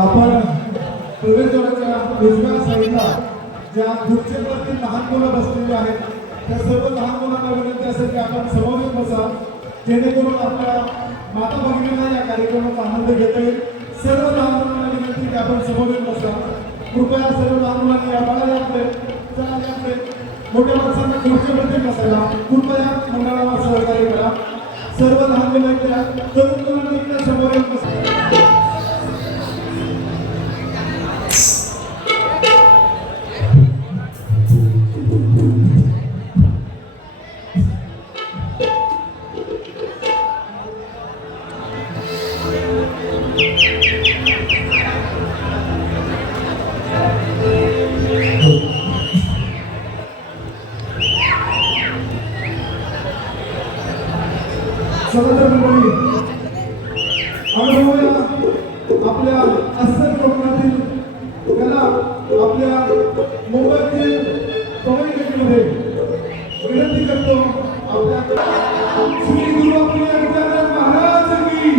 आपण प्रवेशद्वाराच्या उजव्या साईडला ज्या खुर्चीवरती लहान मुलं बसलेली आहेत त्या सर्व लहान मुलांना विनंती असेल की आपण समोर बसा, जेणेकरून आपल्या माता भगिनींना या कार्यक्रमाचा आनंद घेता येईल। सर्व लहान मुलांना विनंती की आपण समोर बसा। कृपया सर्व लहान मुलांनी या बाळाला आपले मोठ्या माणसांना खुर्चीवरती बसायला कृपया मंडळाला सहकार्य करा। सर्व लहान मुलांच्या तरुण मुलांनी इकडे समोर येऊन बसा। आपल्या अस्सल कोकणातील कला आपल्या मुंबईतील कम्युनिटीमध्ये विनंती करतो। आपल्या श्री गुरु आपल्या गजानन महाराज की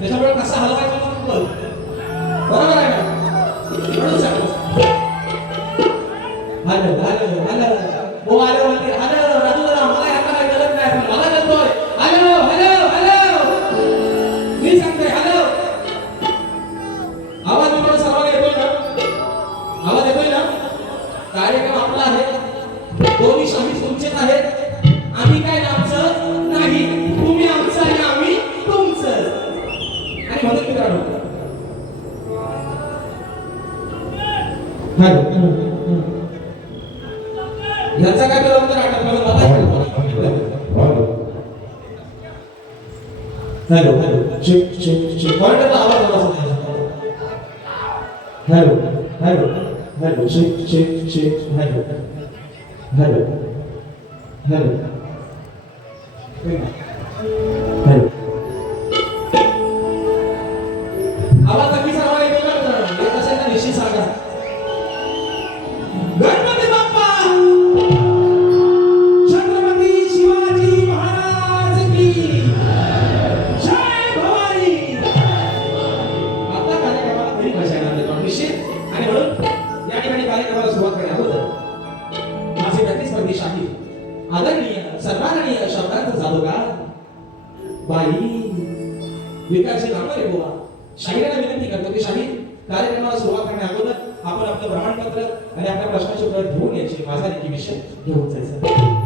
त्याच्यामुळे कसा हलवायचा बरोबर आहे ना म्हणून सांगतो हॅलो हॅलो हॅलो हो आलो म्हणते हॅलो राजू दादा मला याचा काही गरज नाही पण मला करतोय हॅलो हॅलो हॅलो मी सांगते हॅलो आवाज तुम्हाला सर्वांना येतोय ना आवाज येतोय ना कार्यक्रम आपला आहे दोन्ही शाही तुमचेच आहेत आम्ही काय नामचं नाही तुम्ही आमचं आणि आम्ही तुमचं आणि म्हणून मित्रांनो हॅलो याचा काय तर उत्तर आठवत मला hello hello check check check कॉर्नरला आवाज आला hello hello hello check check check hello hello hello hello आवाज अगदी सर्वांना येतो का येत असेल तर निश्चित सांगा गणपती बाप्पा छत्रपती शिवाजी महाराज की जय भवानी आता कार्यक्रमाला खरी भाषा येणार देतो निश्चित आणि म्हणून या ठिकाणी कार्यक्रमाला सुरुवात करण्याअगोदर माझे प्रतिस्पर्धी शाही आदरणीय सन्माननीय शब्दार्थ जाधवकार बाई विकासचे नामं रे बोवा शाहिरांना विनंती करतो की शाहीर कार्यक्रमाला सुरुवात करण्याअगोदर आपण आपलं प्रमाणपत्र आणि आपल्या प्रश्नाचे उत्तर घेऊन यायचे माझा नक्की विषय घेऊन जायचं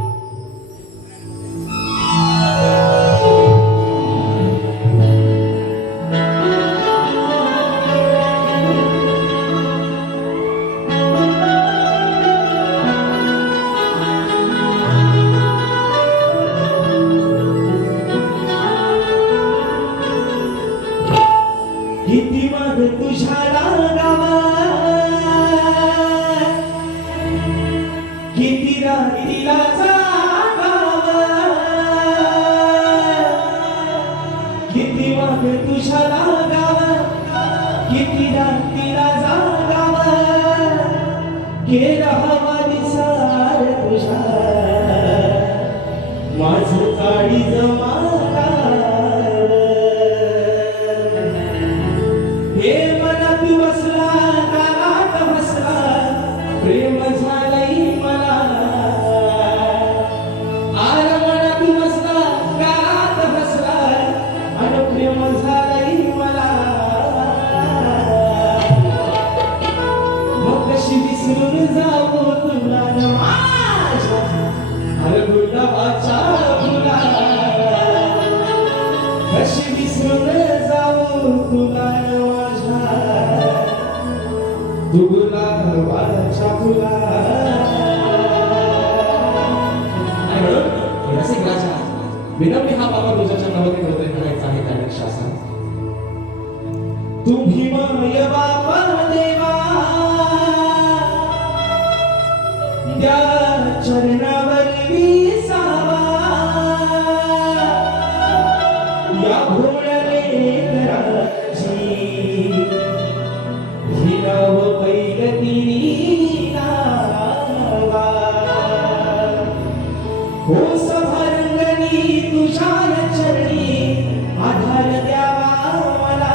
किती मग तुझ्या गावा किती रात्रीला जागावा किती मग तुझ्या गावा किती रात्रीला जागावा केला हवा निसार तुझ्या माझं काळी जमाला हे मनात बसला कानात बसला प्रेम झालंय मला आर मनात बसला कानात बसला आणि प्रेम झालंय मला मग कशी विसरून जाऊ तुला माझ्या अरे गुलाबाच्या फुला कशी विसरून जाऊ तुला तुला वाचा तुला रसिक राजा विनम्र हा बाबा तुझ्या नावाने हृदय करायचा आहे त्या शासन तुम्ही माय बाबा देवा त्या चरणावर विसावा या भोळ्या लेकराची हिरव पैलतीरी नावा हो सभारंगणी तुझ्या चरणी आधार द्यावा मला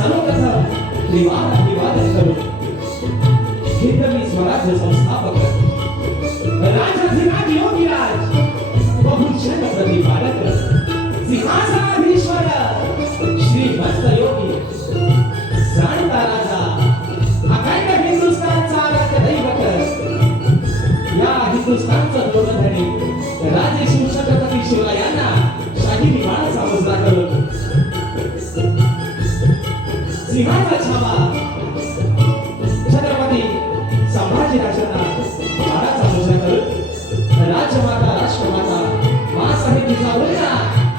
सर्वप्रथम विवाद करून हिंदवी स्वराज्य संस्थापक राजाधिराज योगीराज बहुजन प्रतिपालक सिंहासनाधीश्वर श्री भक्त योगी जाणता राजा अखंड हिंदुस्थानचा दैवत या हिंदुस्थानचा दोरधनी राजे शिवछत्रपती शिवरायांना शाही विमानाचा मुजरा करून सिंहाचा छावा छत्रपती संभाजीराजांना बाळाचा मुजरा करून राजमाता राष्ट्रमाता मासाहेब जिजाऊंना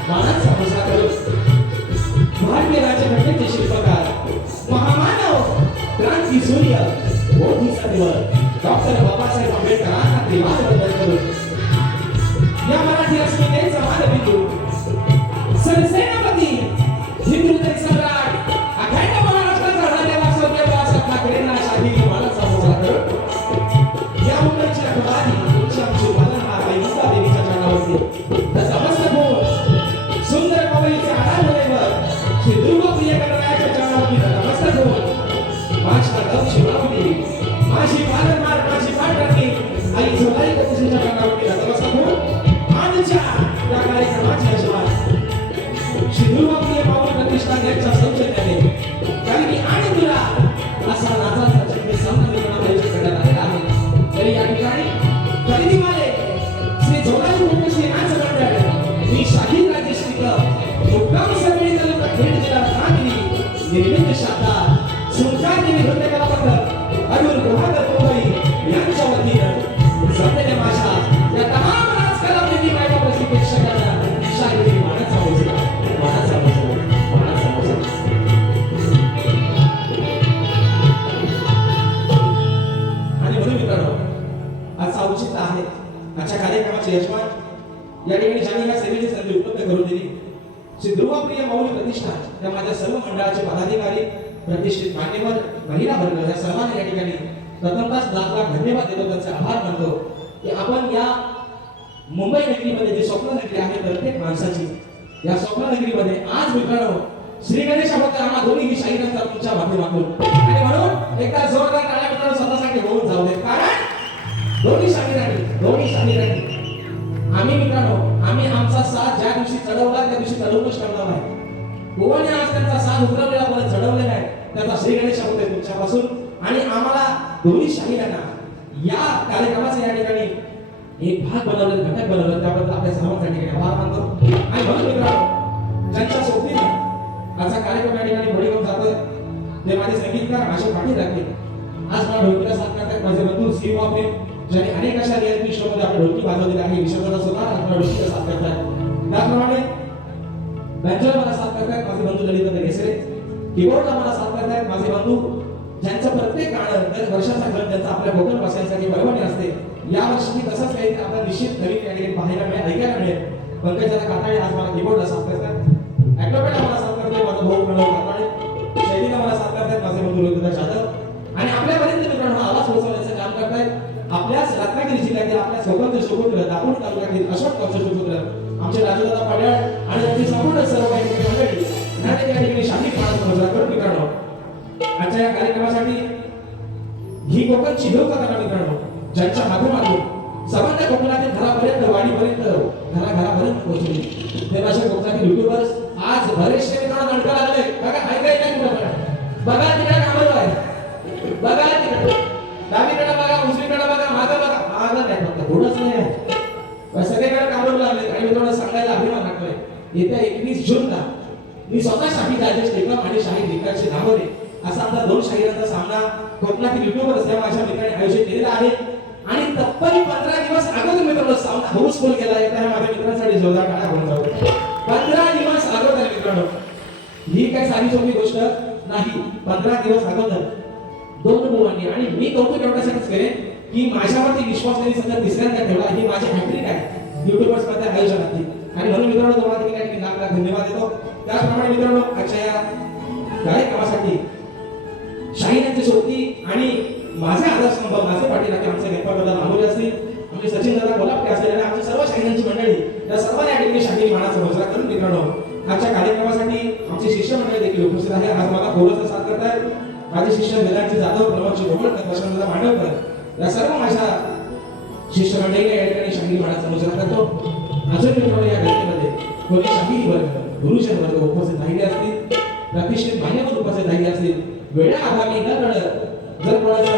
बाळाचा मुजरा करून भारतीय राज्यघटनेचे शिल्पकार महामानव क्रांती सूर्य बोधीचा दिवस डॉक्टर बाबासाहेब आंबेडकरांना त्रिवाद बंधन करून या मराठी अस्मितेचा मानबिंदू सरसेनापती हिंदुस्थानी सम्राट अखंड महाराष्ट्राचा राजा स्वर्गीय बाळासाहेब ठाकरेंना शाही विमानाचा मुजरा करून या मुंबईची रखवाली तुमची आमची पालनहार आई गंगा देवीच्या चरणावरती नतमस्तक होऊन सुंदर कवयीचे आराधनेवर श्री दुर्गाप्रिय गणरायाच्या चरणावरती नतमस्तक होऊन माझ्या गप शिवावली माझी पालनहार माझी पाठराखणी आई झोलाई कथेच्या चरणावरती नतमस्तक होऊन आजच्या या कार्यक्रमाची यजमान श्री दुर्गाप्रिय पावन प्रतिष्ठान यांच्या सौजन्याने कारण की आणि तुला असा नाचाचा जन्म सामना निर्माण आयोजित करण्यात आलेला आहे तरी या ठिकाणी खरेदीवाले श्री झोलाई मुंबई नाच मंडळ मी शाहीर राजेश निकम मुक्काम समिती तालुका खेड जिल्हा रत्नागिरी निर्मित शाखा सुंदरगिरी नृत्य कला मंडळ अरुण गुहागर मुंबई यांच्या वतीनं जमलेल्या माझ्या या तमाम नाचकला प्रेमी मायबा प्रसिद्ध प्रेक्षकांना शाहीर मानाचा मुजरा आणि म्हणून मित्रांनो आजचा औचित्य आहे आजच्या कार्यक्रमाचे यजमान या ठिकाणी ज्यांनी या सेवेची संधी उपलब्ध करून दिली श्री दुर्गाप्रिय माऊली प्रतिष्ठान या माझ्या सर्व मंडळाचे पदाधिकारी प्रतिष्ठित मान्यवर महिला वर्ग या सर्वांनी या ठिकाणी प्रथमतः लाख धन्यवाद देतो त्यांचे आभार मानतो की आपण या मुंबई नगरीमध्ये जी स्वप्न नगरी आहे प्रत्येक माणसाची या स्वप्न नगरीमध्ये आज मित्रांनो श्री गणेशाबद्दल आम्हा दोन्ही ही शाहीर असतात तुमच्या माध्यमातून आणि म्हणून एकदा जोरदार टाळ्या मित्रांनो स्वतःसाठी होऊन जाऊ दे कारण दोन्ही शाहीरांनी आम्ही मित्रांनो आम्ही आमचा साथ ज्या दिवशी चढवला त्या दिवशी चढवूनच ठेवणार आहे गोवाने आज त्यांचा साथ उतरवलेला परत चढवलेला आहे त्याचा श्री गणेशाबद्दल तुमच्यापासून आणि आम्हाला दोन्ही शाहीरांना या कार्यक्रमाचा या ठिकाणी एक भाग बनवलं घटक बनवलं त्याबद्दल आपल्या सर्वांसाठी आभार मानतो आणि म्हणून मित्रांनो ज्यांच्या सोबतीने आजचा कार्यक्रम या ठिकाणी पुढे घेऊन जातोय ते माझे संगीतकार अशोक पाटील राहतील आज मला ढोलकीला साथ करतात माझे बंधू सी वापे ज्यांनी अनेक अशा रियालिटी शो मध्ये आपली ढोलकी वाजवलेली आहे विश्वदादा सुद्धा आपल्या ढोलकीला साथ करतात त्याचप्रमाणे बँजोला मला साथ करतात माझे बंधू ललित घेसरे कीबोर्डला मला साथ करतात माझे बंधू ज्यांचं प्रत्येक गाणं दर वर्षाचा गण त्यांचा आपल्या भोकल वाचण्यासाठी परवानगी असते या वर्षी तसंच काही आपल्याला निश्चित नवीन या ठिकाणी पाहायला मिळेल ऐकायला मिळेल पंकजाला काताळे आज मला कीबोर्डला साथ करतात ॲक्रोबॅटला मला साथ करते माझा भाऊ प्रणव काताळे शैलीला मला साथ करतात माझे बंधू लोकदादा जाधव आणि आपल्यापर्यंत मित्रांनो आवाज पोहोचवण्याचं काम करतायत आपल्याच रत्नागिरी जिल्ह्यातील आपल्या स्वतंत्र सुपुत्र दापोली तालुक्यातील अशोक कौशल सुपुत्र आमचे राजूदादा पड्याळ आणि त्यांची संपूर्ण सर्व काही मंडळी या ठिकाणी शाही मानाचा मुजरा करून मित्रांनो आजच्या या कार्यक्रमासाठी ही कोकणची लोककथा मित्रांनो ज्यांच्या माध्यमातून सर्वांना कोकणातील घरापर्यंत वाडीपर्यंत घराघरापर्यंत पोहोचली ते अशा कोकणातील युट्यूबर्स आज बरेचसे मित्रांनो नाटकं लागले बघा ऐकायला कुठं बघा तिकडे कामं आहे बघा तिकडे डावीकडे बघा उजवीकडे बघा मागं नाही फक्त थोडंच नाही सगळीकडे कामं लागले आणि मित्रांनो सांगायला अभिमान वाटतोय येत्या 21 जूनला मी स्वतः शाहीर राजेश निकम आणि शाहीर निकालचे नावरे असा आमचा दोन शाहिरांचा सामना कोकणातील युट्यूबर असल्या माझ्या मित्रांनी आयोजित केलेला आहे आणि तब्बल 15 दिवस अगोदर मित्रांनो सामना हाऊसफुल केला आहे त्या माझ्या मित्रांसाठी जोरदार टाळ्या होऊन जाऊ 15 दिवस अगोदर मित्रांनो ही काही साधी सोपी गोष्ट नाही 15 दिवस अगोदर दोन मुलांनी आणि मी कौतुक एवढ्यासाठीच करेन की माझ्यावरती विश्वास त्यांनी सध्या तिसऱ्यांदा ठेवला ही माझी हॅट्रिक आहे युट्यूबर्स मध्ये आयोजनातली आणि म्हणून मित्रांनो तुम्हाला देखील लाख लाख धन्यवाद देतो त्याचप्रमाणे मित्रांनो आजच्या या कार्यक्रमासाठी शाहीरांची सोबती आणि माझे आदर्शस्तंभ माझे पाटील आमचे गणपतदादा नामोरे असतील आमचे सचिन दादा कोल्हापटे असतील आणि आमच्या सर्व शाहीरांची मंडळी या सर्वांनी या ठिकाणी शाहीर मानाचा मुजरा करून मित्रांनो आजच्या कार्यक्रमासाठी आमचे शिष्यमंडळी देखील उपस्थित उपस्थित आहे. आज मला कोरसचा साथ करतायत माझे शिष्य वेदांचे जाधव, प्रभावची गोमडकर, प्रशांतदा मांडवकर, या सर्व माझ्या शिष्य मंडळीने या ठिकाणी शाहिरी मानाचा मुजरा करतो. अजून मित्रांनो, या घटनेमध्ये कोणी शाहिरी वर्ग, गुरुजन वर्ग उपस्थित राहिले असतील, प्रतिष्ठित मान्यवर उपस्थित राहिले असतील, वेळा आगामी न कळत जर कोणाचं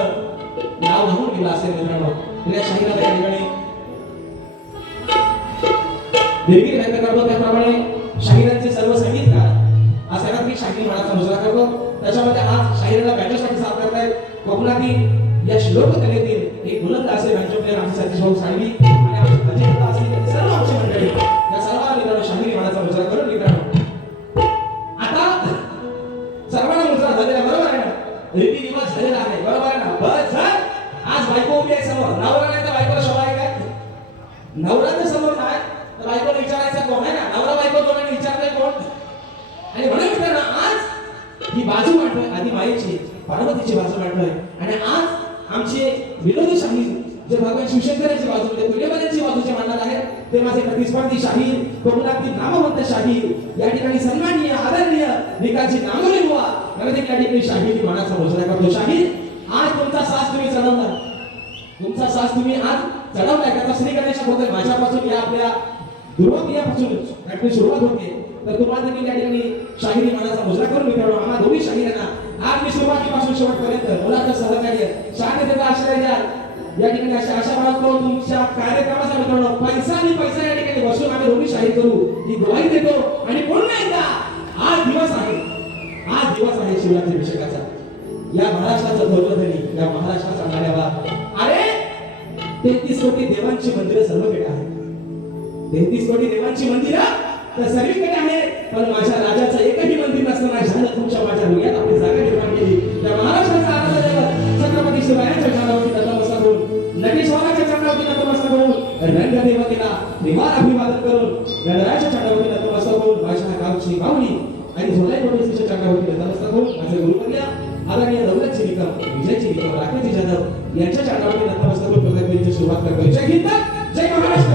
नाव राहून गेलं असेल मित्रांनो, तर या शाहिराला या ठिकाणी दीर्घ व्यक्त करतो. त्याप्रमाणे शाहिरांचे सर्व संगीतकार आज एकात्मिक शाहिरी मानाचा मुजरा करतो. त्याच्यामध्ये आज शाहिराला बॅटरसाठी साथ करतायत कोकणातील या श्लोककलेतील एक बुलंद असे बँजो प्लेयर आमचे सतीश भाऊ साळवी आणि आमचे अजय असतील सर्व आमची मंडळी या सर्वांना मित्रांनो शाहिरी मानाचा मुजरा करून मित्रांनो आता सर्वांना मुजरा झालेला बरोबर आहे ना, रीती रिवाज झालेला आहे बरोबर आहे ना. बस सर आज बायको उभी आहे समोर, नवरा नाही तर बायकोला शोभा आहे काय? नवराच्या समोर नाही तर बायकोला विचारायचं कोण आहे ना, नवरा बायको दोघांनी विचारलंय कोण? आणि म्हणून मित्रांनो आज ही बाजू मांडतोय आधी माईची पार्वतीची बाजू मांडतोय आणि आज आमचे विनोदी शाहीर जे भगवान शिवशंकरांची बाजू म्हणजे तुलेबाजांची बाजू जे मांडणार आहेत ते माझे प्रतिस्पर्धी शाहीर, कोकणातील नामवंत शाहीर, या ठिकाणी सन्माननीय आदरणीय विकासजी नांगोले बुवा या ठिकाणी शाहीर मानाचा मुजरा करतो. शाहीर आज तुमचा सास तुम्ही चढवला, तुमचा सास तुम्ही आज चढवलाय. त्याचा श्री गणेश होतोय माझ्यापासून या आपल्या दुर्वाक्रियापासून आपली सुरुवात होते. तर तुम्हाला देखील या ठिकाणी शाहिरी मानाचा मुजरा करून मित्रांनो आम्हा दोन्ही शाहिरांना आज मी सुरुवातीपासून शेवटपर्यंत मुलाचं सहकार्य शांततेचा आश्रय द्या. या ठिकाणी अशा आशा बाळगतो तुमच्या कार्यक्रमाचा मित्रांनो पैसा आणि पैसा या ठिकाणी बसून आम्ही दोन्ही शाहीर करू ही ग्वाही देतो. आणि पुन्हा एकदा आज दिवस आहे, आज दिवस आहे शिवरात्री अभिषेकाचा. या महाराष्ट्राचा गौरवधनी, या महाराष्ट्राचा नाण्यावा. अरे 33 कोटी देवांची मंदिरं सर्वकडे आहेत, 33 कोटी देवांची मंदिरं तर सर्वीकडे आहे. पण माझ्या राजाचं एकही मंदिर नसताना झालं तुमच्या माझ्या हृदयात आपली जागा निर्माण केली. त्या महाराष्ट्राचा आनंद दैवत छत्रपती शिवरायांच्या चरणावरती नतमस्तक होऊन, नटेश्वराच्या चरणावरती नतमस्तक होऊन, रंगदेवतेला निवार अभिवादन करून, गणरायाच्या चरणावरती नतमस्तक होऊन, माझ्या गावची माऊली आणि झोलाई पोलिसच्या चरणावरती नतमस्तक होऊन, माझे गुरुवर्य आदरणीय दौलतजी निकम, विजयजी निकम, राकेशजी जाधव यांच्या चरणावरती नतमस्तक होऊन प्रत्येकाची सुरुवात करतोय. जय हिंद, जय महाराष्ट्र.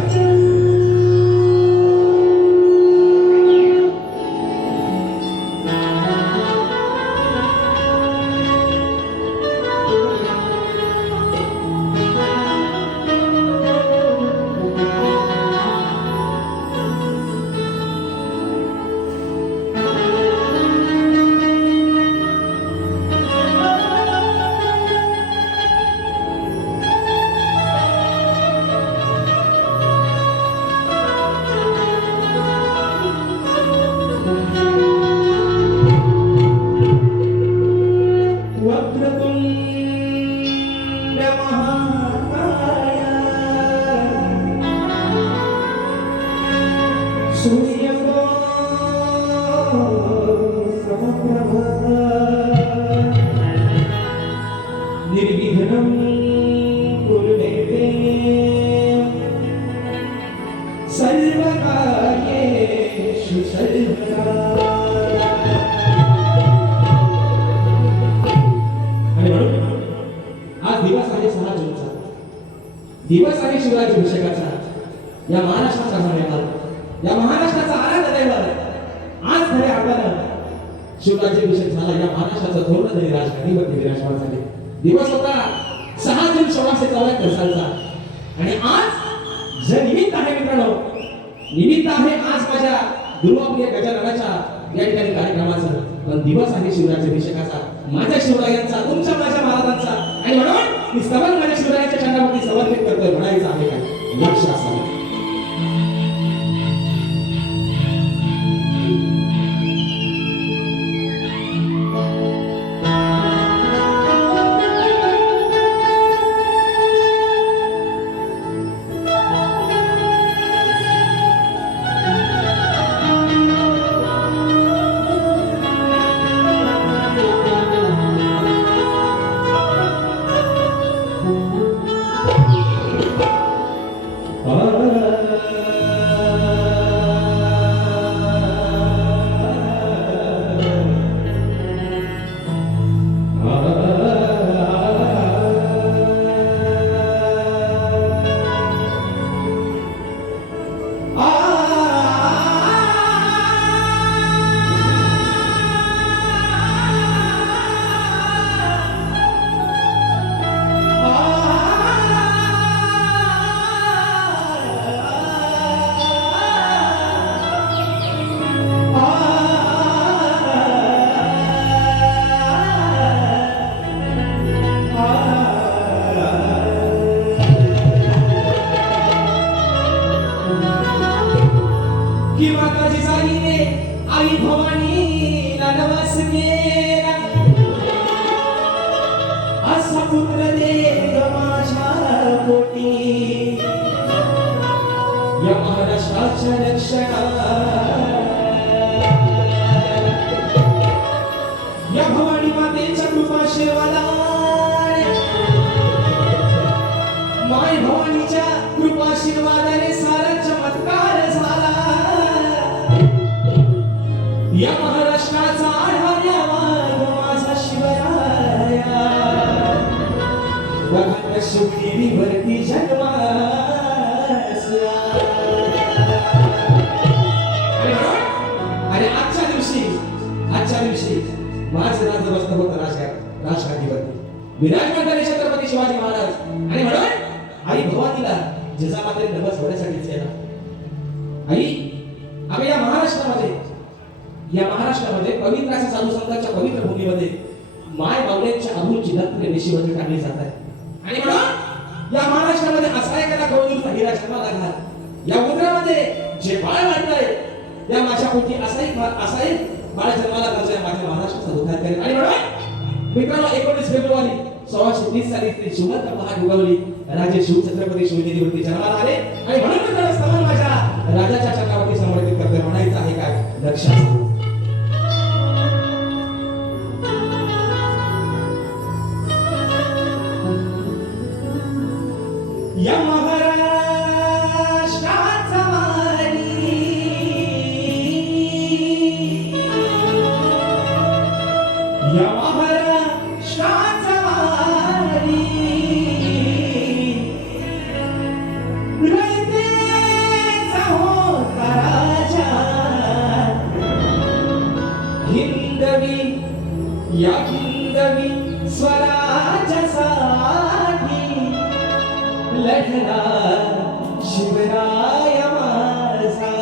निर्विघ्नं कुरुते सर्वकार्येषु सर्वदा. आणि म्हणून आज दिवस आहे 6 जूनचा, दिवस आहे शिवराज अभिषेकाचा. या महाराष्ट्राचा नाण्याला, या महाराष्ट्राचा आराध्य दैवत आज खरे आपल्याला शिवराज्याभिषेक झाला. या महाराष्ट्राचा धोरणधरी राजकारणी विराजमान झाले. दिवस होता 6 जून 1674 सालचा आणि आज जे निमित्त आहे मित्रांनो, निमित्त आहे आज माझ्या दुर्वाप्रिय गजाननाच्या या ठिकाणी कार्यक्रमाचा. पण दिवस आहे शिवराज्याभिषेकाचा, माझ्या शिवरायांचा, तुमच्या माझ्या महाराजांचा. आणि म्हणून मी स्तवन माझ्या शिवरायांच्या चरणावरती समर्पित करतोय. म्हणायचं आहे का लक्ष असावं. असा पुत्र दे ग माझ्या पोटी या महाराष्ट्राच्या रक्षणा या भवानी मातेच्या कृपा शेवाला माय भवानीच्या कृपा आशीर्वादाने सारा चमत्कार झाला या महाराष्ट्राचा आढावा माझा शिवराया बघा शिवनेरीवरती जन्माला आणि आजच्या दिवशी माझं राज बसत होतं राजघाटीवरती विराजमान झाले छत्रपती शिवाजी महाराज आणि म्हणून आई भवानीला जिजामाते नमस होण्यासाठीच येणार आई अगं या महाराष्ट्रामध्ये पवित्र अशा साधू संतांच्या पवित्र भूमीमध्ये माय बावड्यांच्या अभूची दत्तने निशिवंत टाकली जात आहे आणि म्हणून या महाराष्ट्रामध्ये असा एखादा गौरवचा हिरा जन्माला घाल या उदरामध्ये जे बाळ वाढतंय या माझ्या पोटी असा एक बाळ जन्माला घालतोय माझ्या महाराष्ट्राचा उद्धार करेल आणि म्हणून मित्रांनो 19 फेब्रुवारी 1630 साली ते शिवंत पहाट उगवली राजे शिवछत्रपती शिवनेरीवरती जन्माला आले आणि म्हणून मित्रांनो समान माझ्या राजाच्या चक्रावरती समर्पित करते म्हणायचं आहे काय लक्षात या महाराष्ट्राचा वारी या महाराष्ट्राचा वारी रयतेचा होता राजा हिंदवी या हिंदवी स्वराज्यासाठी लढला शिवराय माझा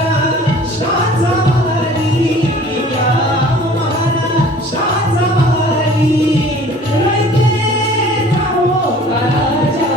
महाराष्ट्राचा वारी या महाराष्ट्राचा वारी रयतेचा होता राजा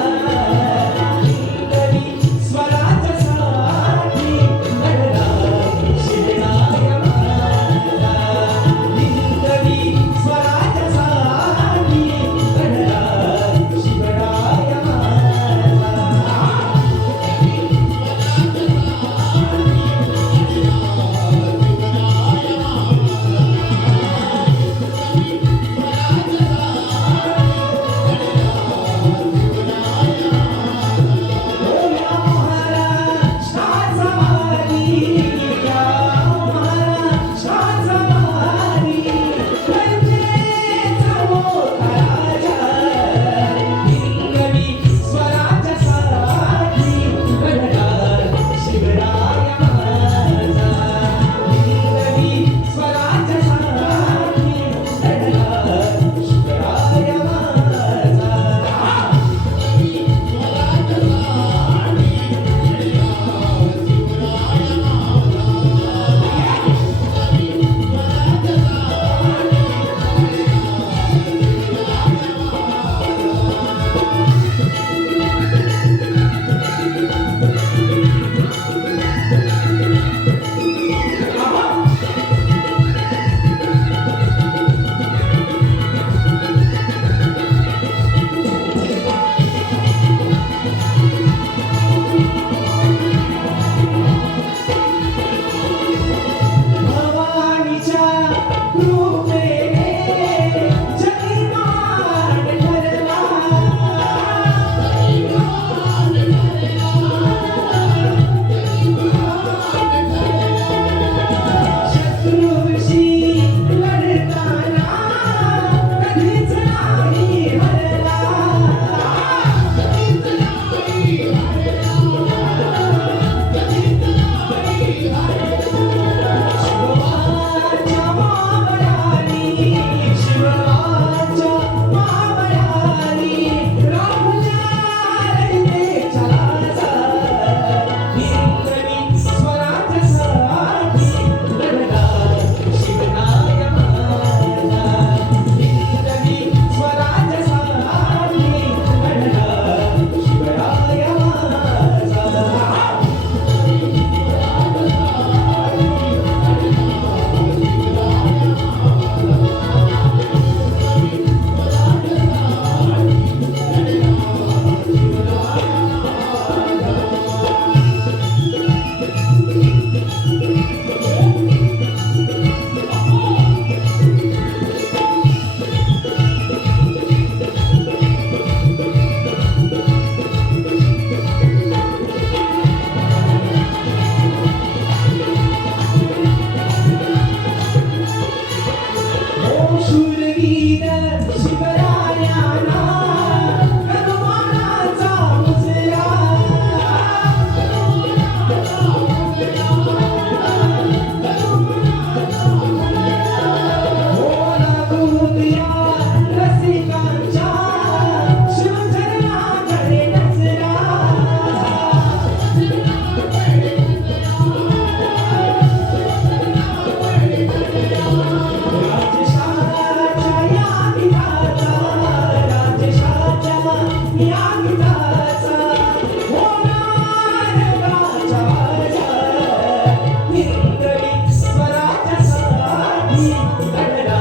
लढला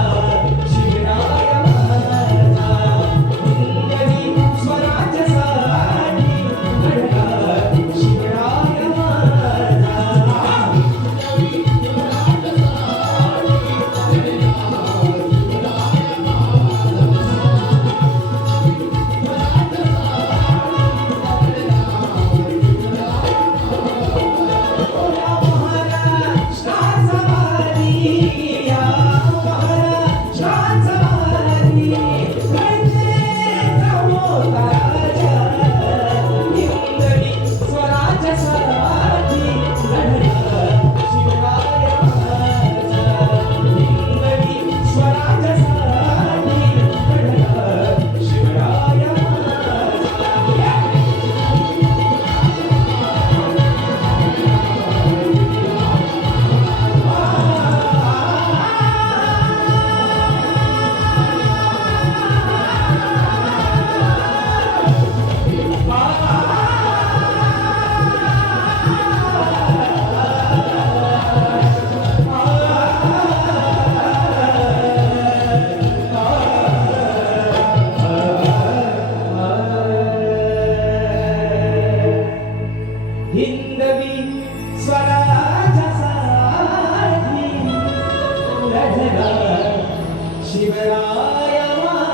शिवराय माझा हिंदवी स्वराज्यासाठी लढला शिवराय माझा हिंदवी स्वराज्यासाठी लढला शिवराय माझा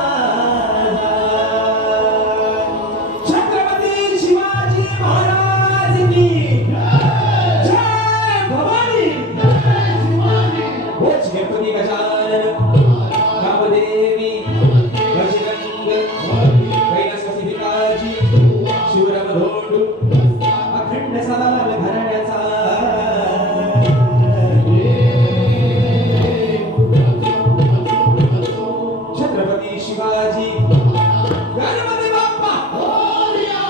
छत्रपती शिवाजी महाराज की जय भवानी भोज गणपती गजानन कामदेवी बजरंग कैलासवासी भिकाजी शिवराम धोंडू अखंड सदालाल घराण्याचा छत्रपती शिवाजी गणपती बाप्पा मोरया.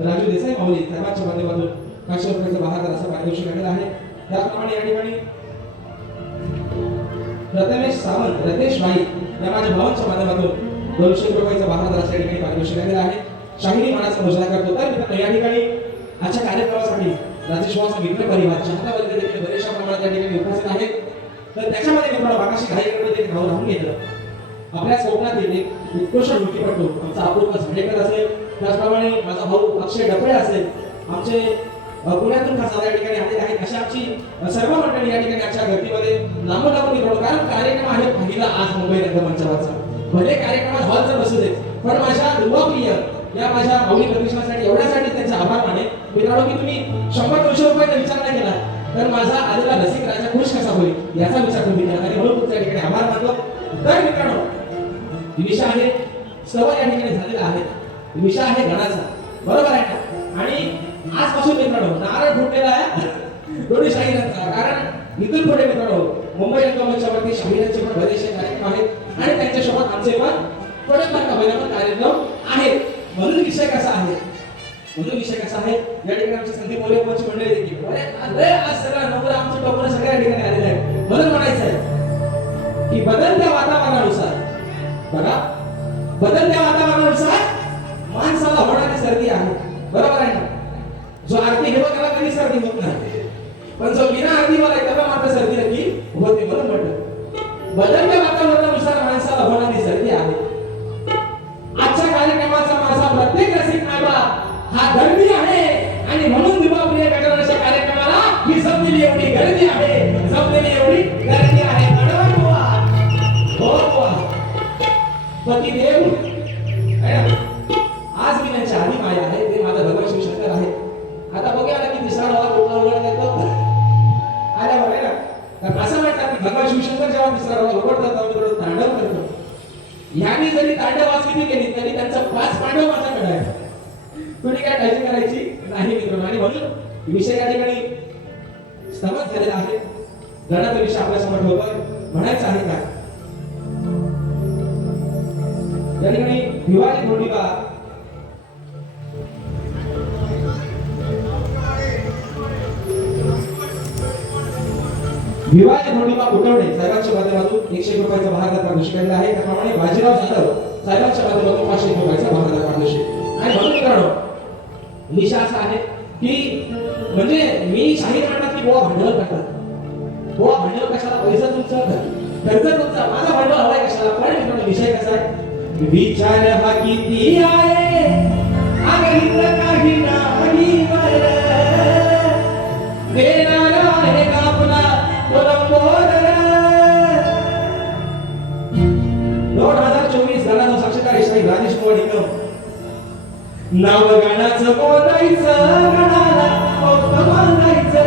राजू देसाई माऊली साहेबांच्या माध्यमातून 500 रुपयाचा बहादर असा पारितोषिक आलेला आहे. त्याचप्रमाणे या ठिकाणी प्रथमेश सावंत रतेश भाई या माझ्या भावांच्या माध्यमातून 200 रुपयाचा बहादर असा या ठिकाणी पारितोषिक आलेला आहे. शाहिरी मानाचा मुजरा करतो. तर मित्रांनो या ठिकाणी आजच्या कार्यक्रमासाठी राजेश्वास मित्र परिवार चाहता वर्ग देखील बरेचशा प्रमाणात या ठिकाणी उपस्थित आहेत. तर त्याच्यामध्ये मित्रांनो बागाशी घाई करून देखील नाव राहून घेतलं. आपल्या कोकणातील एक उत्कृष्ट ढोलकीपटू आमचा अपूर्व झाडेकर असेल, त्याचप्रमाणे माझा भाऊ अक्षय डपळे असेल, आमचे पुण्यातून खास या ठिकाणी आलेले आहेत. अशा आमची सर्व मंडळी या ठिकाणी आजच्या गर्दीमध्ये लांबून लांबून निघतो. कारण कार्यक्रम आहे पहिला आज मुंबई रंगमंचावरचा. भले कार्यक्रमात हॉलचं बसू दे, पण माझ्या दुर्वाप्रिय या माझ्या माऊली प्रतिष्ठानासाठी एवढ्यासाठी त्यांचे आभार माने. मित्रांनो की तुम्ही 100-200 रुपयाचा विचार नाही केला, तर माझा आलेला रसिक राजा खुश कसा होईल याचा विचार तुम्ही करा आणि म्हणून तुमच्या ठिकाणी आभार मानतो. तर मित्रांनो, विषय आहे स्तव या ठिकाणी झालेला आहे, विषय आहे गणाचा, बरोबर आहे ना. आणि आजपासून मित्रांनो नारळ फुटलेला आहे दोन्ही शाहिरांचा. कारण इथून पुढे मित्रांनो मुंबई रंगमंचाच्या वरती शाहिरांचे पण बरेचसे कार्यक्रम आहेत आणि त्यांच्यासोबत आमचे पण थोडेफार का होईना पण कार्यक्रम आहेत. म्हणून विषय कसा आहे, या ठिकाणी आमची संदीप मोरे पंच मंडळी देखील अरे आज सगळा नंबर आमचं टोपण सगळ्या ठिकाणी आलेलं आहे. म्हणून म्हणायचं आहे की बदलत्या वातावरणानुसार बघा, बदलत्या वातावरणानुसार माणसाला होणारी सर्दी आहे, बरोबर आहे ना. जो आरती घेतो त्याला कधी सर्दी होत नाही, पण जो बिना आरती वाला त्याला मात्र सर्दी नक्की होते. म्हणून म्हटलं बदलत्या वातावरणानुसार माणसाला होणारी सर्दी आहे. आजच्या कार्यक्रमाचा माझा प्रत्येक रसिक नायबा हा गर्दी आहे आणि म्हणून दिवाप्रिय गणरायाच्या कार्यक्रमाला ही जमलेली एवढी गर्दी आहे, जमलेली एवढी गर्दी आहे. हो पतिदेव आज मी त्यांच्या आधी माया आहे, ते माझा भगवान शिवशंकर आहे. आता बघूया ना की तिसरा डोळा कुठला उघडता येतो आल्यावर आहे ना. तर असं म्हणतात की भगवान शिवशंकर जेव्हा तिसरा डोळा उघडतात तेव्हा थोडं तांडव करतो. ह्यांनी जरी तांडव किती केली तरी त्यांचा 5 पांडव माझ्याकडे आहे, तुम्ही काय काळजी करायची नाही मित्रांनो. आणि म्हणून विषय या ठिकाणी स्तमत झालेला आहे. गणाचा विषय आपल्या समोर ठेवतो, म्हणायचं आहे का या ठिकाणी भिवाजी धोंडिबा उठवणे साहेबांच्या माध्यमातून 101 रुपयाचा महाराज पारितोषिक केलेला आहे. त्याप्रमाणे बाजीराव जाधव साहेबांच्या माध्यमातून 501 रुपयाचा महाराज पारितोषिक. आणि म्हणून मित्रांनो विषय असा आहे की म्हणजे मी शाहीर म्हणतात की बुवा भांडवल करतात, बुवा भांडवल कशाला, पैसा तुमचा खर्च तुमचा, माझा भांडवल हवाय कशाला. पण मित्रांनो विषय कसा आहे, विचार हा किती आहे आगीत काही नाही वर देणारा आहे का आपला कोलंबोदर. 2024 गाण्याचा साक्षीदार शाहीर राजेश कुमार निकम. नाव गाण्याचं बोलायचं गणाला फक्त मानायचं.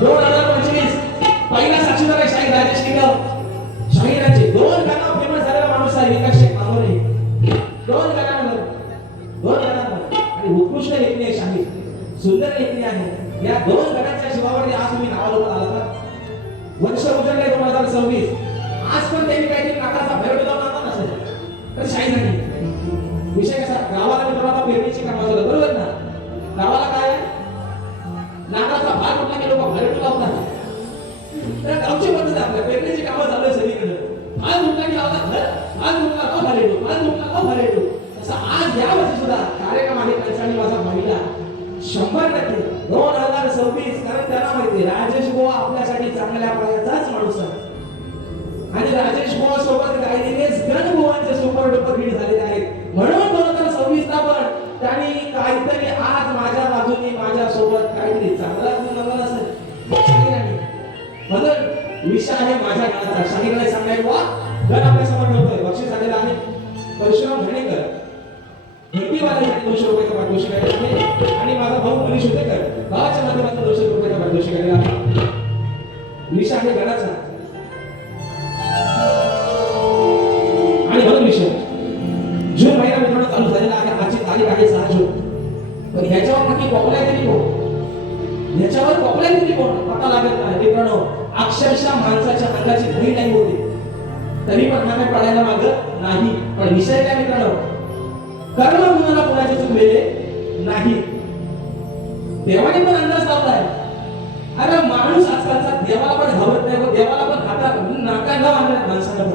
2025 पहिला साक्षीदार आहे शाहीर राजेश निकम. शाहिरांचे 2 गाणं फेमस झालेला माणूस आहे विकास शेख मांगोरे. 2 गाण्यांवर आणि उत्कृष्ट लेखणी आहे शाहीर, सुंदर लेखणी आहे. या 2 गाण्यांच्या शिवावरती आज तुम्ही नावाला आला का. वर्ष उजळले 2026, आज पण त्यांनी काहीतरी नाकाचा भैरव लावून आणला नसेल तर शाहीर नाही. विषय कसा, गावाला मित्रांनो पेरणीची कामं झालं, बरोबर ना. गावाला काय नाकाचा भाग कुठला की लोक भैरव लावतात. तर गावची पद्धत आपल्या पेरणीची कामं चालू आहे सगळीकडे. आज उठला की लावतात, आज उठला का भरेडू, आज उठला का भरेडू. तसं आज या वर्षी सुद्धा कार्यक्रम आहे त्यांचा माझा महिला 100% 2026. कारण त्यांना माहिती राजेश बुवा आपल्यासाठी चांगल्या पायाचाच माणूस आहे. आणि राजेश बुवा सोबत गायलेलेच गणबुवांचे सुपर डुपर हिट झालेले आहेत. म्हणून 2026 ला पण त्यांनी काहीतरी आज माझ्या बाजूने माझ्या सोबत काहीतरी चांगला गुण असेल. म्हणून विषय आहे माझ्या गणाचा. शाहीराने सांगायला वा गण आपल्या समोर ठेवतोय. बक्षीस झालेलं आहे परशुराम घाणेकर हिंदीवाला 200 रुपयाचा पारितोषिक आहे. आणि माझा भाऊ मनीष उतेकर गावाच्या माध्यमातून 200 रुपयाचा पारितोषिक आलेला आहे. विषय आहे गणाचा. आणि म्हणून विषय जून महिना मित्रांनो चालू झालेला आहे. आजची तारीख आहे 6 जून. पण ह्याच्यावर नक्की पॉप्युलॅरिटी कोण, ह्याच्यावर पॉप्युलॅरिटी कोण पता लागत नाही मित्रांनो. अक्षरशः माणसाच्या अंगाची घडी नाही होती तरी पण हात पडायला मागत नाही. पण विषय काय मित्रांनो, कर्म गुणाला कोणाचे चुकलेले नाही. देवाने पण अंदाज लावलाय. अरे माणूस आजकालचा देवाला पण घाबरत नाही, देवाला पण हातात नाका न आणणार माणसानं.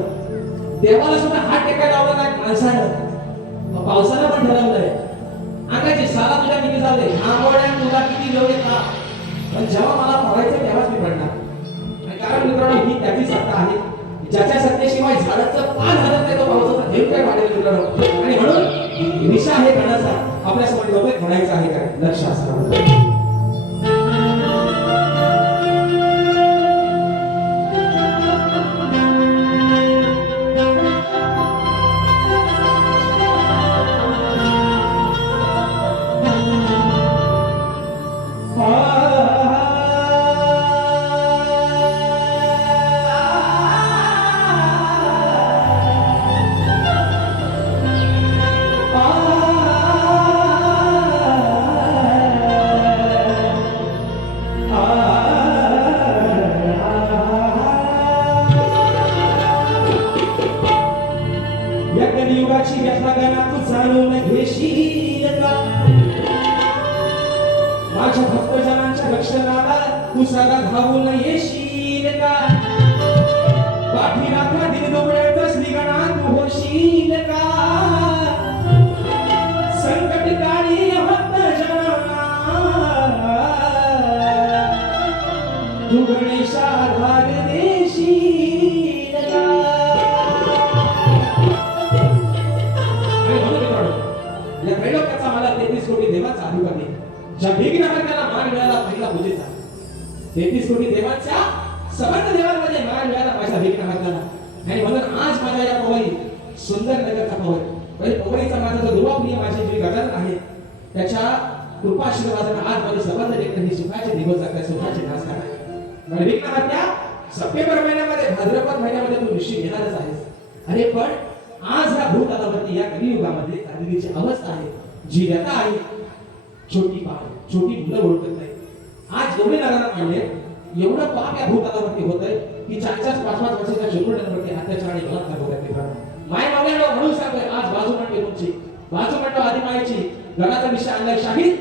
देवाला सुद्धा हात टेकायला लावला नाही माणसानं. पावसानं पण ठरवलंय अंगाची साला तुझ्या किती झाले आंबोड्या तुला किती लोक येतात. पण जेव्हा मला पडायचं तेव्हाच मी पडणार. कारण मित्रांनो ही त्याची सत्ता आहे. ज्याच्या सत्तेशिवाय झाडाचं पान हलत नाही तो पावसाचा थेंब काय वाढेल मित्रांनो. आणि म्हणून विषय आहे गणाचा आपल्या समोर लोक म्हणायचं आहे काय लक्ष असणार. भक्ताची व्यथा गाना तू जाणून घेशील का माझ्या भक्तजनांच्या रक्षणाला तू सदा धावून येशील का पाठीराखा दिन डोळ्यातच निघणा तू होशील का संकट काळी भक्तजनांना तू गणेशा आधार देशील का या त्रैलोक्याचा मला 33 कोटी देवाचा अधिपती ज्या विघ्नहर त्याला मान मिळाला पहिला पूजेचा 33 कोटी देवांच्या समर्थ देवांमध्ये मान मिळाला माझ्या विघ्नहर्त्याला आणि म्हणून आज माझ्या या पवई सुंदर नगरचा पवई पवईचा माझा जो दुर्वाप्रिय माझे जे गजानन आहे त्याच्या कृपा आशीर्वादाने आज माझे सबंध लेखन ही सुखाचे दिवस जातात सुखाचे नाश करतात म्हणजे विघ्नहर्त्या सप्टेंबर महिन्यामध्ये भाद्रपद महिन्यामध्ये तू निश्चित येणारच आहेस अरे पण आज या भूतलावरती या कलियुगामध्ये चाललेली जी अवस्था आहे जी व्यथा आहे छोटी मुलं ओळखत नाही आज एवढे नराला मांडले एवढं पाप या भूतलावरती होतंय की 4-5 वर्षाच्या शिवरुणांवरती अत्याचार आणि बलात्कार होत आहेत माय मावल्याला म्हणून सांगतोय आज बाजू म्हणते तुमची बाजू म्हणतो आधी मायची गणाचा विषय आणलाय शाहीर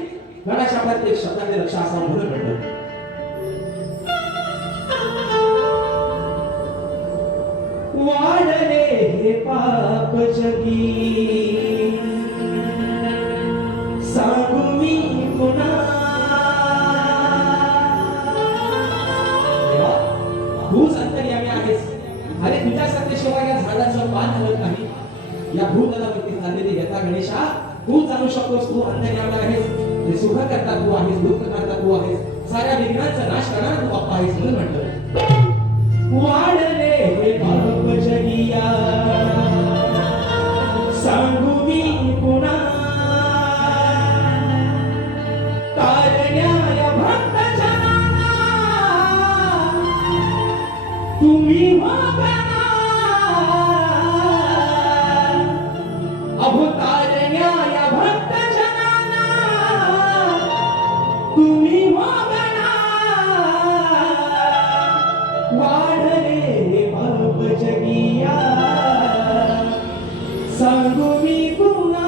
गणाच्या प्रत्येक शब्दाचे लक्ष असा म्हणून म्हणतो वाढले हे पाप जगी सांगू मी पुन्हा भूज अंतर्यामी आहेस अरे तुझ्या सत्तेशिवाय या झाडाचं पान हलत नाही या भूतलावरती चाललेली व्यथा गणेशा तू जाणू शकतोस तू अंतर्यामी आहेस सुख करता तू आहेस दुःख करता तू आहेस साऱ्या विघ्नांचा नाश करणारा तू बाप्पा आहेस म्हणून म्हटलं वाढले हे पाप जगिया सांगू मी पुन्हा तारण्या भक्तजनांना तुम्ही वागना अहो तारण्या भक्तजनांना तुम्ही वागना वाढले पाप जगिया सांगू मी पुन्हा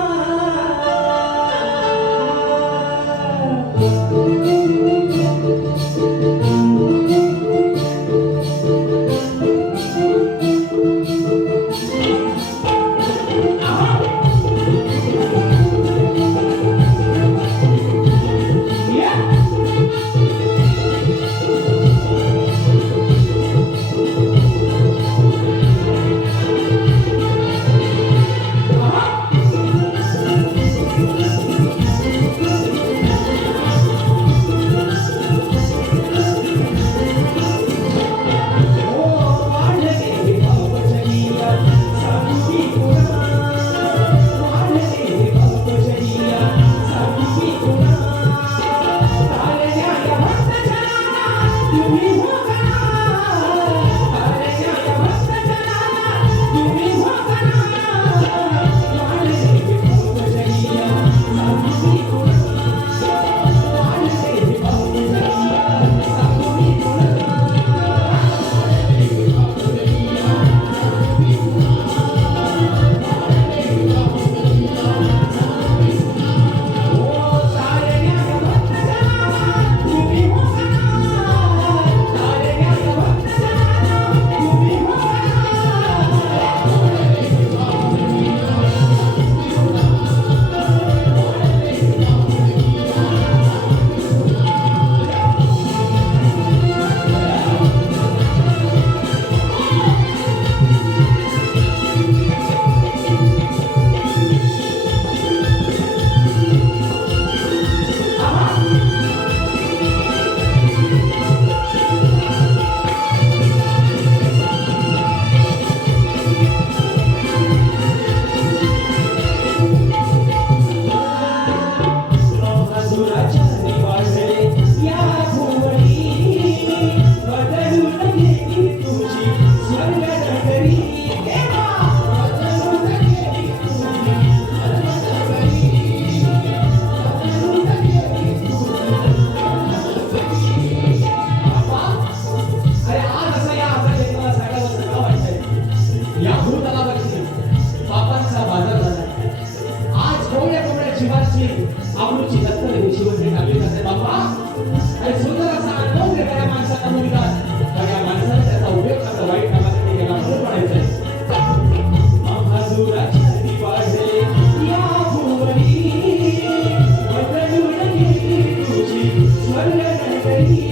आणि सुंदर असा अनुभव देणाऱ्या माणसाला मुलगा तर या माणसाला त्याचा उपयोग असा वाईट कामासाठी केला म्हणून म्हणायचंय महासुराच्या दिवाळले या भुवनी बदलून गेली तुझी स्वर्गनगरी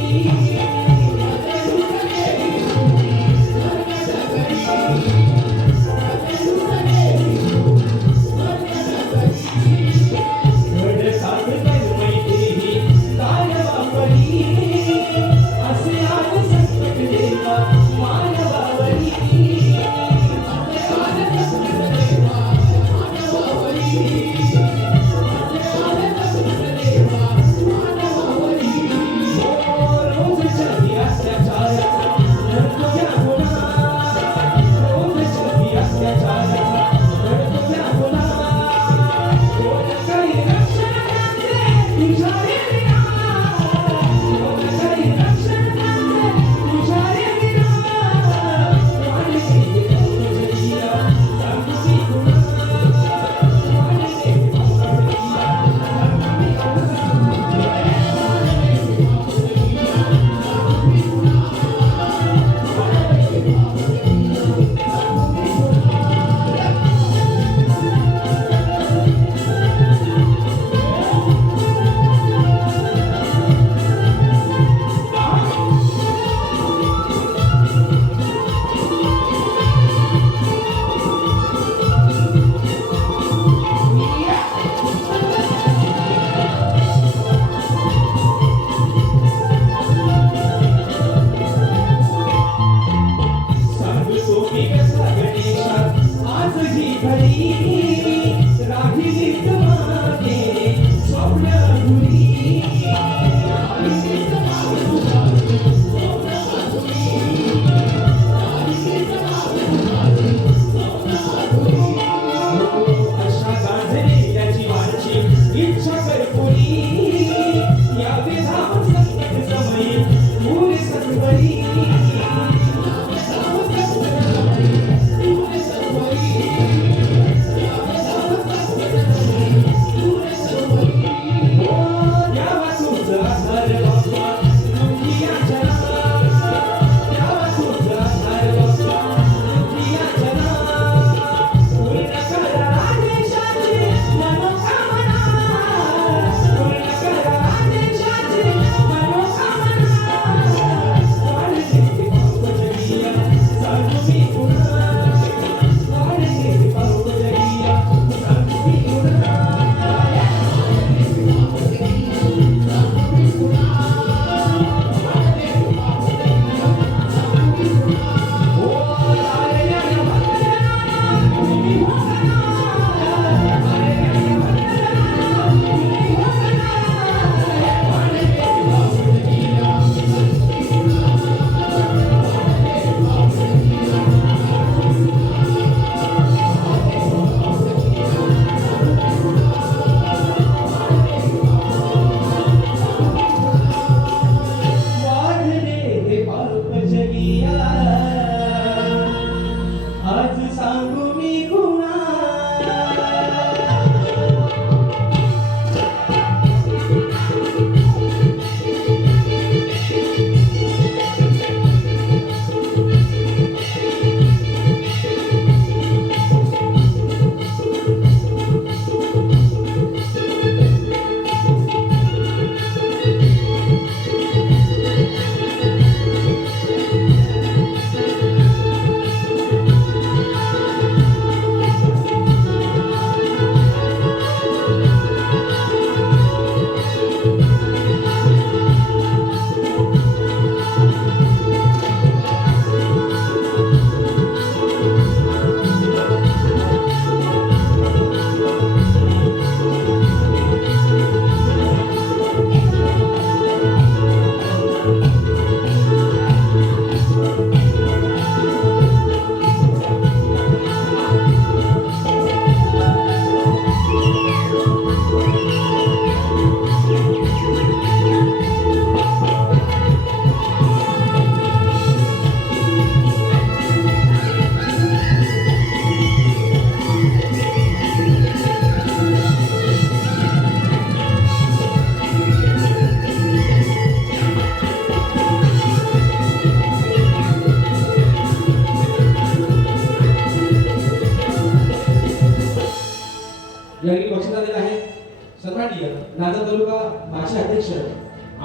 राजा तालुका भाषा अध्यक्ष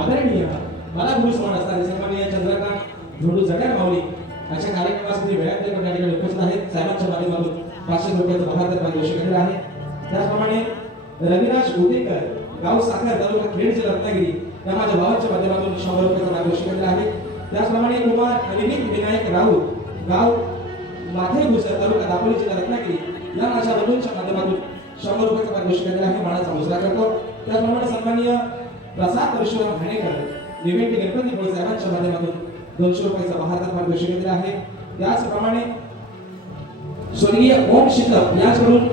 आदरणीय मला गुरु समान असणारे सन्माननीय चंद्रकांत झोडू जगन माऊली अशा कार्यक्रमासाठी वेळात या ठिकाणी उपस्थित आहेत. साहेबांच्या माध्यमातून 500 रुपयाचं बहादर पारितोषिक केलेलं आहे. त्याचप्रमाणे रविराज उदेकर गाव साखर तालुका खेड जिल्हा रत्नागिरी या माझ्या भावाच्या माध्यमातून 100 रुपयाचं पारितोषिक केलेलं आहे. त्याचप्रमाणे कुमार अनिमित विनायक राऊत गाव माथे भुसर तालुका दापोली जिल्हा रत्नागिरी या माझ्या बंधूंच्या माध्यमातून 100 रुपयाचं पारितोषिक केलेलं आहे. मानाचा मुजरा करतो. त्याचप्रमाणे सन्माननीय प्रसाद परशुराम घाणेकर निवेटी गणपती बोळे साहेबांच्या माध्यमातून 200 रुपयाचं बहादर पारितोषिक केलेलं आहे. त्याचप्रमाणे स्वर्गीय ओम शीतल याचकडून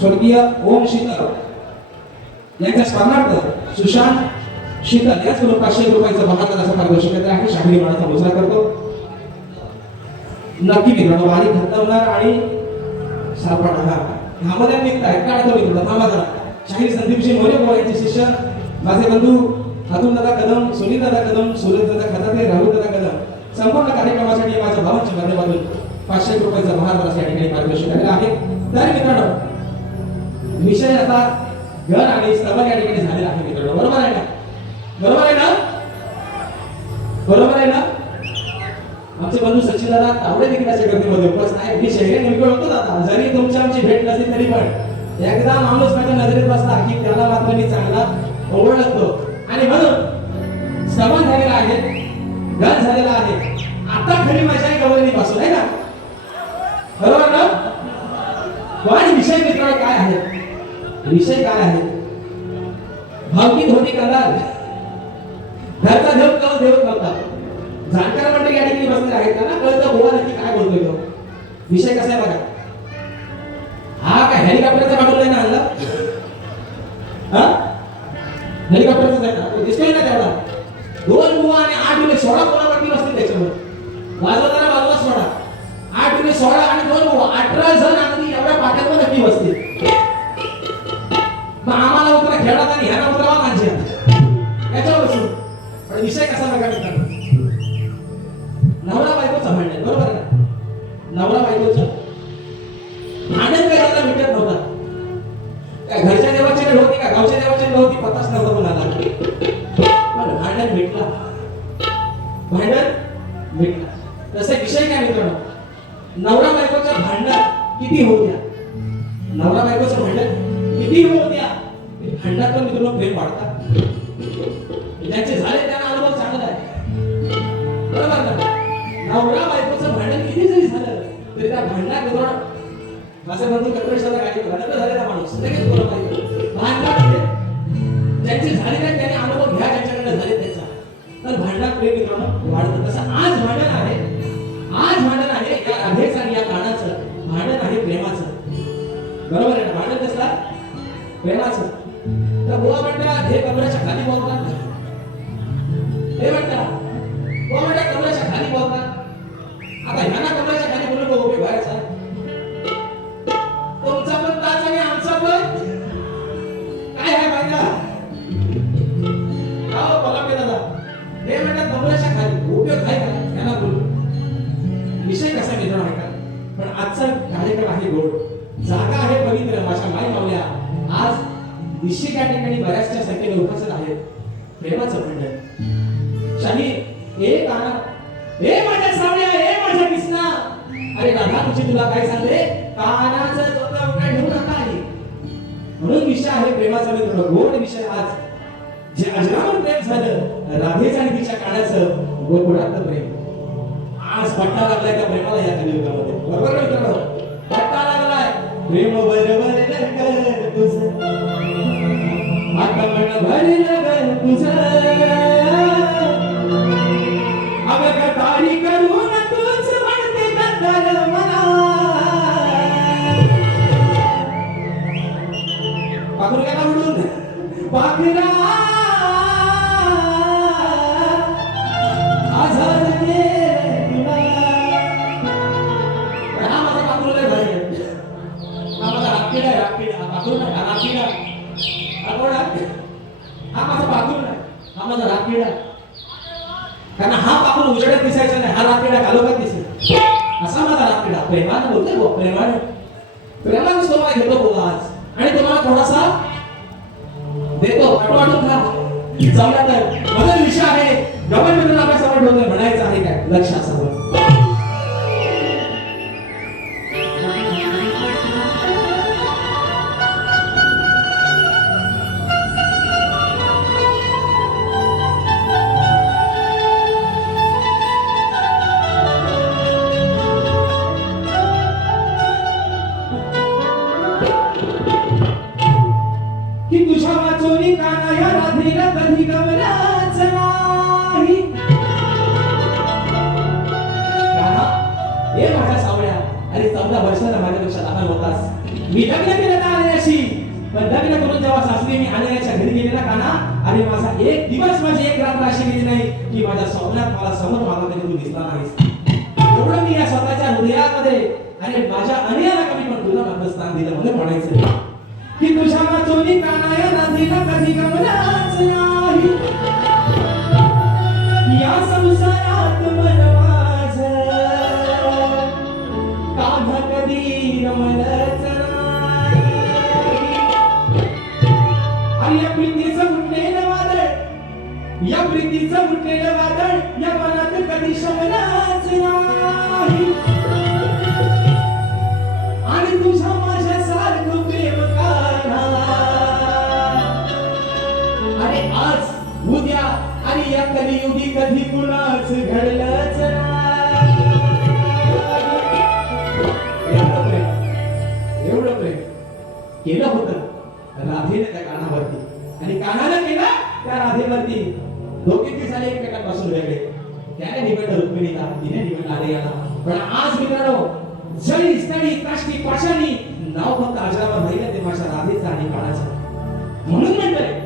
स्वर्गीय ओम शीतल यांच्या स्मरणार्थ सुशांत शीतल याचकडून 500 रुपयाचं बहादर असं पारितोषिक केलेलं आहे. शाहिरी मानाचा मुजरा करतो. नक्की मित्रांनो वारी खतवणार आणि सापडा ह्यामध्ये निघताय काय तो मित्र थांबा जरा. शाहीर संदीपजी मोरे बोळ यांचे शिष्य माझे बंधू अतुल दादा कदम, सुनील दादा कदम, सूरज दादा खताते, राहुल दादा कदम संपूर्ण कार्यक्रमासाठी माझ्या भावांच्या माध्यमातून 500 रुपयाचा बहादर असं या ठिकाणी पारितोषिक केलेलं आहे. तर मित्रांनो विषय आता घर आणि स्तवन या ठिकाणी झालेला आहे मित्रांनो. बरोबर आहे ना? बरोबर आहे ना? बरोबर आहे ना? आमचे बंधू सचिन दादा तावडे देखील अशा गर्दीमध्ये उपस्थित आहेत. मी शहरी नेमकं होतो दादा जरी तुमची आमची भेट नसेल तरी पण एकदा माणूस माझ्या नजरेत बसला की त्याला मात्र मी चांगला ओळखतो आणि म्हणून समान झालेला आहे, घर झालेला आहे. आता खरी मजा आहे गवळणी पासून आहे ना? बरोबर ना? पण विषय मित्रांनो काय आहे? विषय काय आहे? भावकी धोती कंदाल घरचा देव कव देव नव्हता. जाणकार मंडळी या ठिकाणी बसलेले आहेत ना कळतं बोला नक्की काय बोलतोय तो. विषय कसा आहे बघा. हा काय हेलिकॉप्टरचा पाठवलं आहे ना हल्ला? हा हेलिकॉप्टरचा आहे ना? दिसतोय ना तेवढा 2 बुवा आणि 8 मुले 16 कोणावरती बसतील त्याच्यावर. वाजवताना बाजूला 16 8 मुले 16 आणि 2 बुवा 18 जण अगदी एवढ्या पाट्यावर नक्की बसतील. मग आम्हाला उतरा खेळात आणि ह्याला उतरावा माझ्या याच्यावर बसून. पण विषय कसा बघा मित्रांनो. नवरा बायकोचं भांडण बरोबर आहे ना? नवरा बायकोचं भांडण काय त्याला मिटत नव्हता. काय घरच्या देवाची वेळ होती का गावच्या देवाची वेळ होती पताच नव्हता कोणाला. पण भांडण मिटला. भांडण मिटला. तसे विषय काय मित्रांनो नवरा बायकोचं भांडण किती होऊ द्या. नवरा बायकोचं भांडण किती होऊ द्या. भांडणात पण मित्रांनो प्रेम वाढतात. ज्यांचे झाले त्यांना अनुभव चांगला आहे. बरोबर ना? नवरा बायकोचं भांडण किती जरी झालं तरी त्या भांडणात माझे बंधू कटोरेशाला गाडी भांडण झालेला माणूस लगेच बोलत आहे. भांडण ज्यांचे झाले नाही त्याने अनुभव घ्या ज्यांच्याकडे झाले त्याचा. तर भांडणात प्रेम मित्रांनो वाढतं. तसं आज भांडण आहे. आज भांडण आहे या राधेचं आणि या कानाचं भांडण आहे प्रेमाचं. बरोबर आहे ना? भांडण कसला? प्रेमाचं. तर बुवा म्हणतात हे कमरेच्या खाली बोलतात. हे म्हणतात बुवा म्हणतात कमरेच्या खाली बोलतात. आता ह्यांना कमरेच्या खाली बोलून बघू उभे व्हायचा. तुमचा पण ताच आणि आमचा पण काय आहे माहिती का हो बोला पे दादा. हे म्हणतात कमरेच्या खाली उपयोग आहे का ह्यांना बोलू. विषय कसा मित्रांनो आहे का? पण आजचा कार्यक्रम आहे गोड. जागा आहे पवित्र. माझ्या माई मावल्या आज दिशी त्या ठिकाणी बऱ्याचशा संख्येने उपस्थित आहेत. प्रेमाचं भांडण. शाही हे काना हे माझ्या सावल्या हे माझ्या किसना. अरे राधा तुझी तुला काय सांगते कानाचं जोडा उघडा ठेवू नका आहे. म्हणून विषय आहे प्रेमाचा मित्र. गोड विषय आज जे अजरामर प्रेम झालं राधेचं आणि तिच्या कानाचं गोकुळातलं प्रेम. आज पट्टा लागलाय त्या प्रेमाला या कलियुगामध्ये. बरोबर मित्रांनो? पट्टा लागलाय प्रेम बरोबर कर तुझं आता मन भरलं गर तुझं. अगं तारी करून तूच म्हणते गद्दार मला. पाखरू गेला उडून पाखरा आझाद केलं तुला. हा माझा पाखरू लय भारी आहे. हा माझा राखीडा आहे. राखीडा पाखरू नाही राखीडा. हा माझा पाखरू नाही हा माझा राखीडा. कारण हा पाखरू उजेडात दिसायचा नाही. हा राखीडा घालोखात दिसेल असा माझा राखीडा. प्रेमानं बोलते गो प्रेमानं. प्रेमानं स्वभाव घेतो बोला आज. आणि तुम्हाला थोडासा देतो वाटून खा जमला तर बदल विषय आहे गव्हर्नमेंट आपल्यासमोर ठेवलं म्हणायचं आहे काय लक्ष असावं की तुझ्या वाचोनी काना या राधेला कधी गमनाच नाही काना हे माझ्या सावळ्या अरे 14 वर्षाला माझ्यापेक्षा लहान होतास मी लग्न केलं ना आलेल्याशी पण लग्न करून जेव्हा सासरी मी आलेल्याच्या घरी गेले ना काना अरे माझा एक दिवस माझी एक रात्र अशी गेली नाही की माझ्या स्वप्नात मला समोर मला तरी तू दिसला नाहीस एवढं मी या स्वतःच्या हृदयामध्ये अरे माझ्या अन्याला कमी पण तुला माझं स्थान दिलं म्हणून म्हणायचं की तुझ्या वाचोनी कानाया नांदीला कधी गमनाच नाही या संसारात मन माझं काढ कधी रमलच नाही आणि या प्रीतीचं उठलेलं वादळ या प्रीतीचं उठलेलं वादळ या मनात कधी शमनाच नाही आणि तुझ्या माझ्या सारखं प्रेम अरे आज उद्या आणि या कलियुगी कधी कुणाच घडलंच एवढं प्रेम केलं होतं राधेने त्या कानावरती आणि कानाला केलं त्या राधेवरती दोघींचे झाले एकमेकांपासून वेगळे त्याने निवडलं रुक्मिणीला तिने निवडलं आर्याला पण आज मित्रांनो जळी स्थळी काष्टी पाषाणी नाव फक्त अजरावर राहिलं ते माझ्या राधेचं आणि काळाचं म्हणून म्हणतोय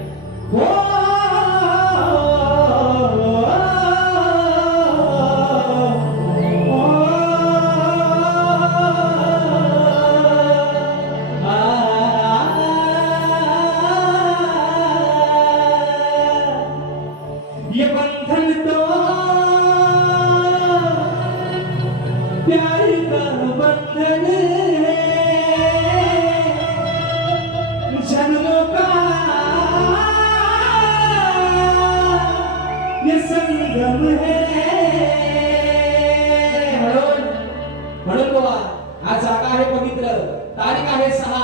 ये बंधन तो प्यार का बंधन है जन्मों का ये संगम है म्हणून बाबा आज जागा आहे पवित्र तारीख आहे 6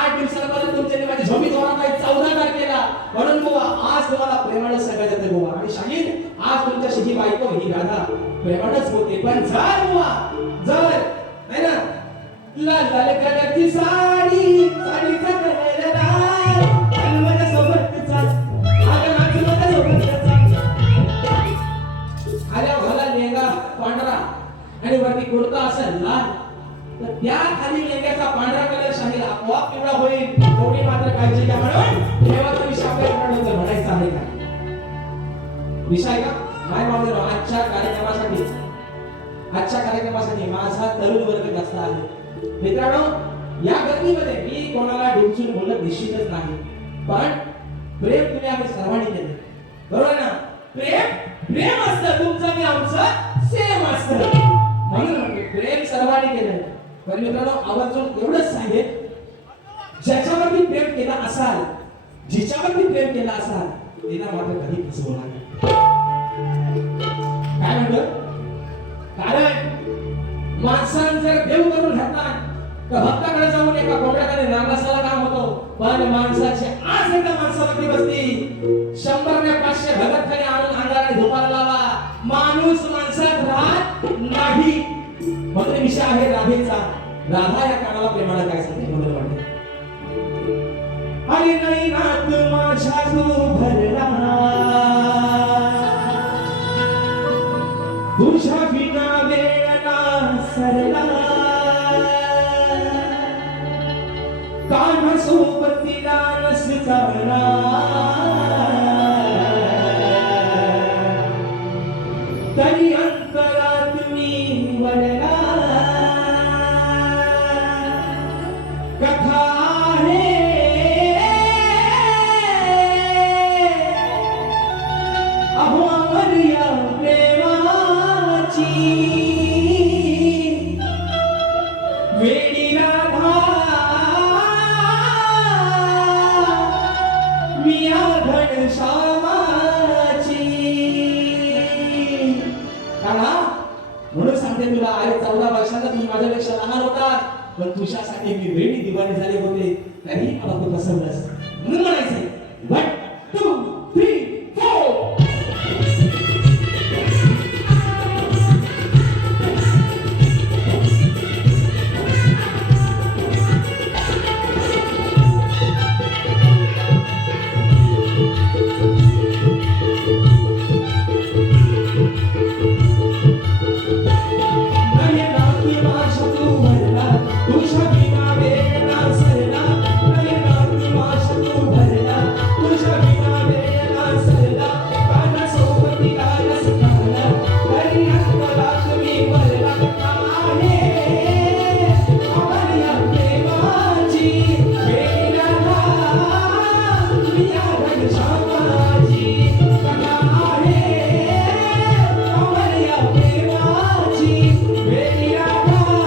8 दिवसांमध्ये तुमच्या माझी झोपी जोरात आहे 14 तारखेला म्हणून बाबा आज तुम्हाला प्रेमाने सांगायचं ते बाबा आणि शाहीद आज तुमच्याशी ही बायको ही राधा प्रेमानच होते पण जर बाबा जर है ना लाल लाल कलरची साडी साडीचा कलर लाल आणि माझ्या सोबतचा आगा नाचू माझ्या सोबतचा आल्या घाला लेंगा पांढरा आणि वरती कुर्ता असेल लाल तर त्या खाली लेंग्याचा पांढरा कलर शाहील आपोआप पिवळा होईल थोडी मात्र काळजी घ्या म्हणून देवाचा विषय आपल्याला म्हणायचा आहे का विषय का काय मावळे आजच्या कार्यक्रमासाठी माझा तरुण वर्ग जास्त आहे मित्रांनो या गर्दीमध्ये मी कोणाला डिवचून बोलत निश्चितच नाही पण प्रेम तुम्ही आम्ही सर्वांनी केले बरोबर ना प्रेम प्रेम असतं तुमचं मी आमचं सेम असतं म्हणून प्रेम सर्वांनी केलं पण मित्रांनो आवर्जून एवढंच सांगेन ज्याच्यावरती प्रेम केला असाल जिच्यावरती प्रेम केला असाल तिला मात्र कधी फसवू नका काय म्हणतो कारण माणसानं जर देव करून घेतला तर भक्ताकडे जाऊन एका कोंबड्याकडे नागासाला काम होतो पण माणसाची आज एकदा माणसावरती बसती 100 ने 500 भगत खाली आणून अंगाने धुपाला लावा माणूस माणसात राहत नाही म्हणून विषय आहे राधेचा राधा या कानाला प्रेमाला काय सांगते म्हणून वाटते अरे नाही नात माझ्या तू भरला तुझ्या विना वेळ ना सरला कान्हा सोबतीला नसताना तरी अंतरात मी वळला कथा आहे अहो अमर्या प्रेमाची वेडी राधा तुला अरे 14 वर्षांना तुम्ही माझ्यापेक्षा लहान होता पण तुझ्यासाठी मी वेळी दिवाणी झाले होते तरी मला तू पसंतच म्हणून म्हणायचंय 1 2 3 4 वेरी राधा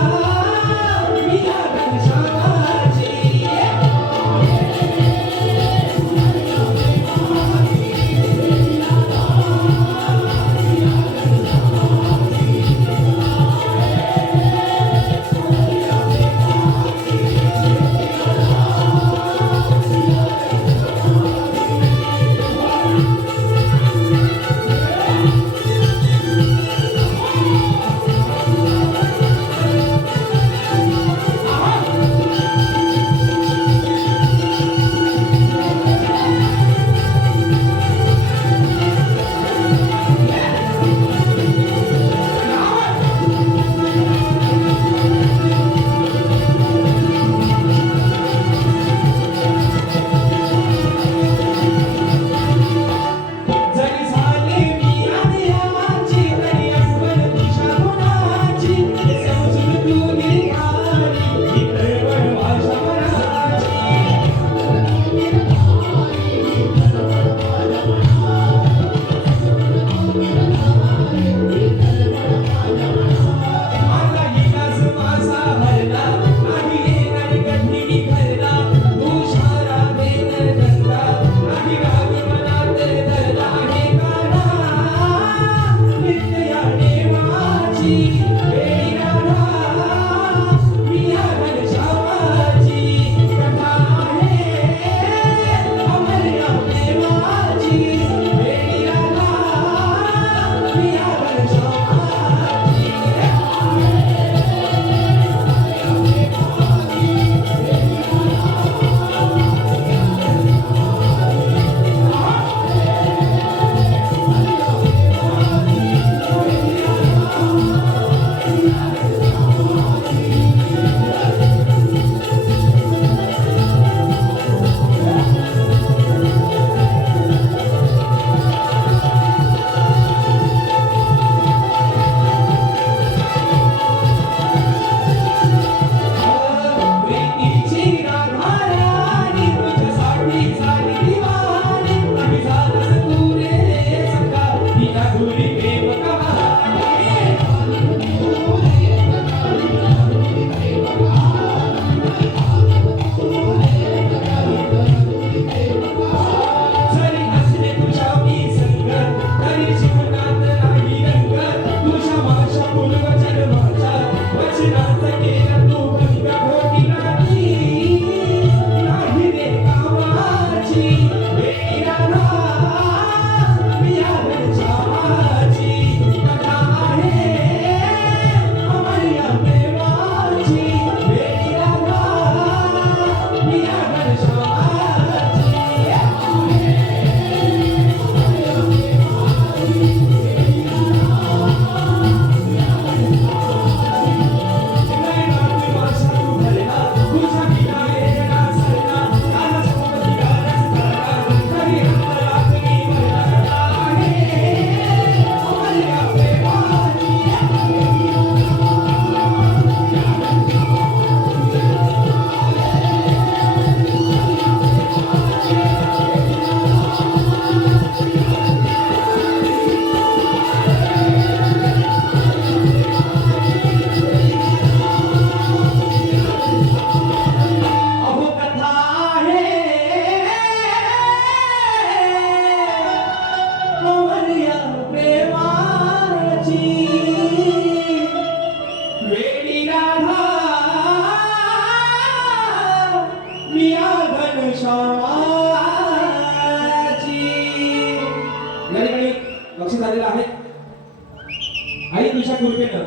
कृपेनं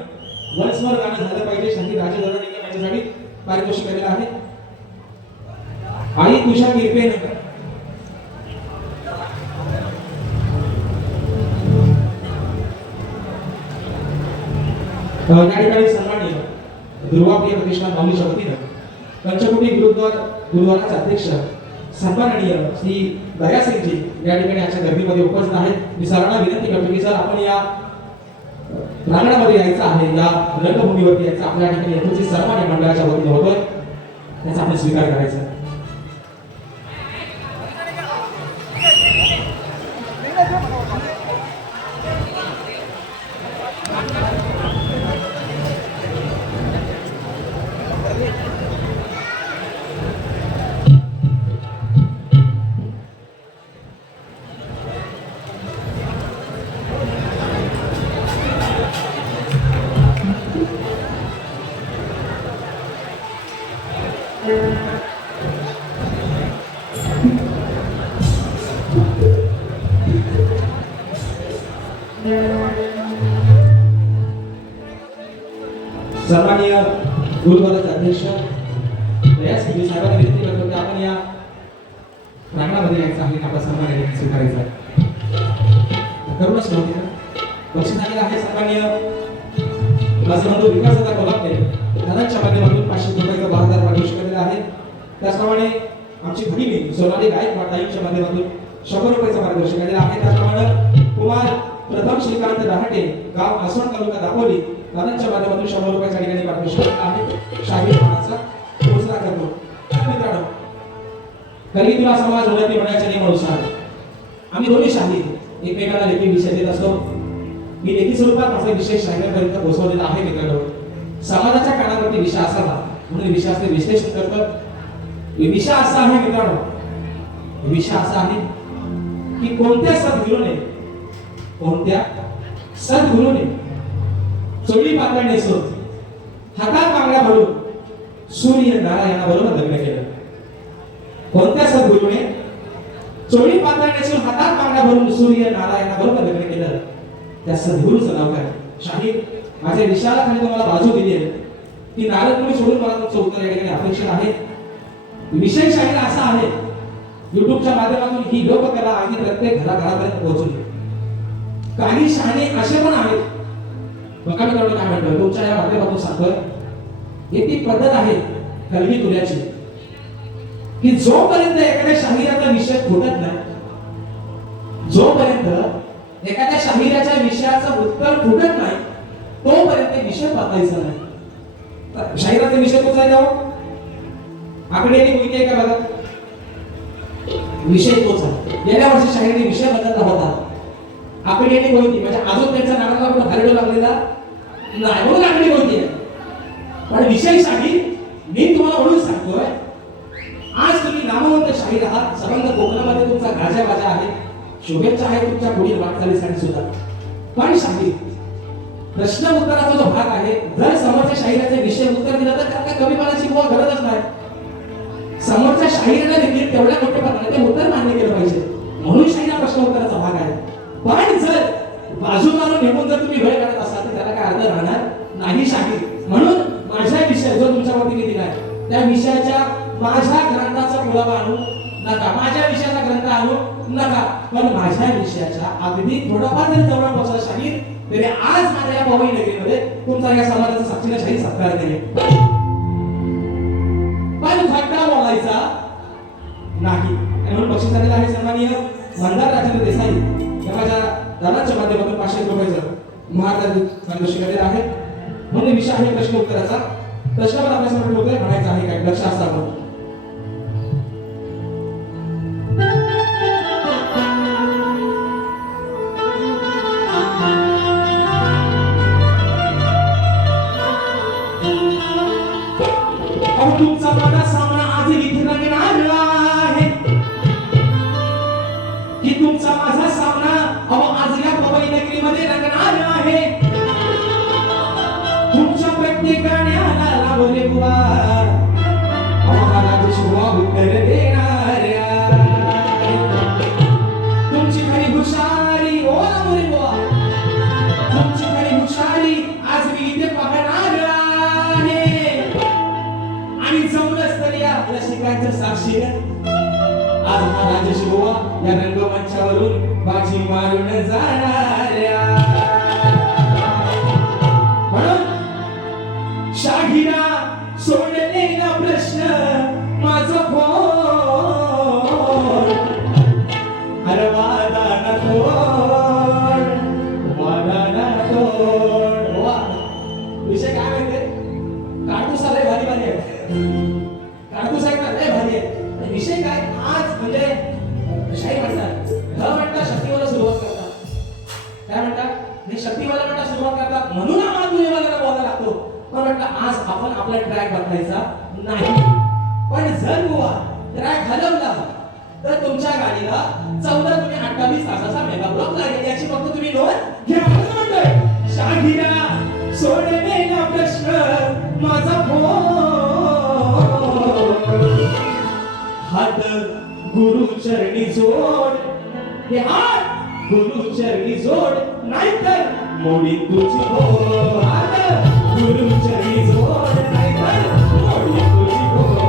वन्सवर गाणं झालं पाहिजे. शाहीर राजेंद्र निकम यांच्यासाठी पारितोषिक आलेलं आहे. आई तुझ्या कृपेनं या ठिकाणी सन्माननीय दुर्वाप्रिय प्रतिष्ठान माऊलीच्या वतीनं पंचकोटी गुरुद्वाराचे अध्यक्ष सन्माननीय श्री दयासिंगजी या ठिकाणी आजच्या गर्दीमध्ये उपस्थित आहेत. मी सरांना विनंती करतो की सर आपण या प्रांगणामध्ये यायचं आहे, या रंगभूमीवरती यायचं. आपल्या ठिकाणी यथोचित सन्मान या मंडळाच्या वतीने होतोय, त्याचा आपण स्वीकार करायचा. सन्माननीय गुरुद्वाराचे अध्यक्ष दयासिंगजी साहेबांना विनंती करतो की आपण या प्रांगणामध्ये यायचं आहे, आपला सन्मान स्वीकारायचा आहे. करूनच नव्हते बक्षीस आलेलं आहे. सन्माननीय माझे बंधू विकासदादा कोल्हापूर दादांच्या माध्यमातून 500 रुपयाचं 12,000 पारितोषिक आलेलं आहे. त्याचप्रमाणे आमची भगिनी सोनाली गायकवाड ताईंच्या माध्यमातून 100 रुपयाचं पारितोषिक आलेलं आहे. त्याचप्रमाणे कुमार प्रथम श्रीकांत रहाटे गाव आसवण तालुका दापोली दादांच्या माध्यमातून 100 रुपयाच्या ठिकाणी पारितोषिक आहे. शाहीर मानाचा घोषणा करतो. मित्रांनो, कलितुला समाज उन्नती होण्याच्या नियमानुसार आम्ही दोन्ही शाहीर एकमेकांना लेखी विषय देत असतो. मी लेखी स्वरूपात माझा विषय शाहिरांपर्यंत पोहोचवलेला आहे. मित्रांनो, समाजाच्या कानावरती विषय असावा म्हणून विषयाचे विश्लेषण करतो. विषय असा आहे मित्रांनो, विषय असा आहे की कोणत्या सद्गुरूने चोळी पातळ नेसून हातात बांगड्या भरून सूर्य नारायणाबरोबर लग्न केलं. कोणत्या सद्गुरूने चोळी पातळ नेसून हातात बांगड्या भरून सूर्य नारायणाबरोबर लग्न केलं, त्या सद्गुरूचं नाव काय? शाहीर माझ्या विषयाला खाली तुम्हाला बाजू दिली आहे की नारद मुनी सोडून मला तुमचं उत्तर या ठिकाणी अपेक्षित आहे. विषय शाहीर असा आहे, युट्यूबच्या माध्यमातून ही लोककला आणि प्रत्येक घराघरापर्यंत पोहोचली. काही शहाणे असे पण आहेत, बघा मित्रांनो काय म्हणतो तुमच्या या माध्यमातून सांगतोय, एक ती पद्धत आहे कलगी तुल्याची की जोपर्यंत एखाद्या शाहिराचा विषय फुटत नाही, जोपर्यंत एखाद्या शाहिराच्या विषयाचं उत्तर फुटत नाही तोपर्यंत विषय बदलायचा नाही. शाहिराचा विषय कोणता आहे? आकडे माहिती आहे का बघा, विषय तोच आहे. गेल्या वर्षी शाहिराने विषय बदलला होता. आकडे कोणती म्हणजे अजून त्यांच्या नावाला पण हरडो लागलेला नाही म्हणून आकडे कोणती आहे, पण विषय शाहीर मी तुम्हाला म्हणून सांगतोय, आज तुम्ही नामवंत शाहीर आहात. संबंध कोकणामध्ये तुमचा गाजा बाजा आहे, शुभेच्छा आहे तुमच्या पुढील वाटचालीसाठी सुद्धा. पण शाहीर प्रश्न उत्तराचा जो भाग आहे, जर समोरच्या शाहिराचे विषय उत्तर दिलं तर त्याला कमीपणाची गरजच नाही. समोरच्या शाहिराला देखील तेवढ्या मोठेपणाने ते उत्तर मान्य केलं पाहिजे, म्हणून शाहीर हा प्रश्न उत्तराचा भाग आहे. पण जर बाजूला नेमून जर तुम्ही वेळ काढत असाल तर त्याला काय अर्थ राहणार नाही शाहीर. म्हणून माझा विषय जो तुमच्यावरती मी दिलाय त्या विषयाच्या माझ्या ग्रंथाचा पुरावा आणू नका, माझ्या विषयाचा ग्रंथ आणू नका, पण माझ्या विषयाच्या अगदी थोडाफार जर जवळ पोहोचला शाहीर तरी आज माझ्या या पवई नगरीमध्ये तुमचा या समाजाचा साक्षीला शाहीर सत्कार केले. पण खट्टा बोलायचा नाही. म्हणून बक्षीस आलेला आहे सन्माननीय मंदार राजेंद्र देसाई या माझ्या दादाच्या माध्यमातून 500 रुपयाचं महाराज पारितोषिक आलेलं आहे. म्हणून विषय आहे प्रश्न उत्तराचा. प्रश्नावर आपल्यासमोर ठेवतोय, म्हणायचं आहे काय लक्ष असावं. तुमचा माझा सामना आज इथे रंगणार आहे, की तुमचा माझा सामना आज या पवई नगरीमध्ये रंगणार आहे. तुमच्या प्रत्येक गाण्याला लाभले बुवा आम्हाला शुभा उत्तर देणाऱ्या. तुमची खरी हुशारी ओ लाभले बुवा, तुमची खरी हुशारी डोळ्याच्या साक्षीने आज हा राजशिरोवा या रंगमंचावरून बाजी मारून जाणाऱ्या म्हणून शाहिरा सोडलेला प्रश्न माझा फोन अरे वादाना तोड वा विषय काय माहितीये काढतूस लय भारी भारी आहे काढतूस आहे ना लय भारी आहे विषय काय आज म्हणजे शाही म्हणतात म्हणतात शक्तीवाला सुरुवात करतात काय म्हणतात हे शक्तीवाला म्हणतात सुरुवात करतात म्हणून आम्हाला तुझ्याला बोलायला लागतो पण म्हटलं आज आपण आपला ट्रॅक बदलायचा नाही पण जर बुवा ट्रॅक हलवला तर तुमच्या गाडीला 14 तुम्ही 28 तासाचा मेगा ब्लॉक लागेल याची फक्त तुम्ही नोंद घ्या असं म्हणतोय शाहिरा सोडलेला प्रश्न माझा फोन हात गुरु चरणी जोड हे हात गुरु चरणी जोड नाहीतर मोडी तुझी बोल हात गुरु चरणी जोड नाहीतर मोडी तुझी बोल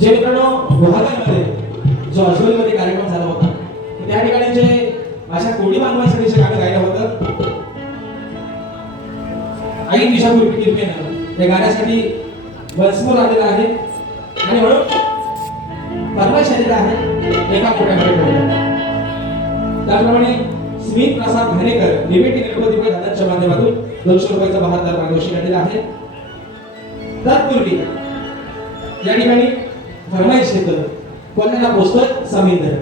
जे मित्रांनो गुहागरमध्ये जो अजमेरमध्ये कार्यक्रम झाला होता त्या ठिकाणी जे अशा कोडी बांधवासाठी जे गाणं गायलं होतं आई दिशापूर्वी कृपेनं त्या गाण्यासाठी वंसमोर आलेला आहे आणि म्हणून फरमाईश आलेला आहे एका कोट्याकडे त्याप्रमाणे स्मित प्रसाद घाणेकर निवेटी गणपतीपुळे दादांच्या माध्यमातून 200 रुपयाचा बहादर पारितोषिक दिलेला आहे. तत्पूर्वी या ठिकाणी फरमाईश येतं कोणाला पोचतोय समिंदर.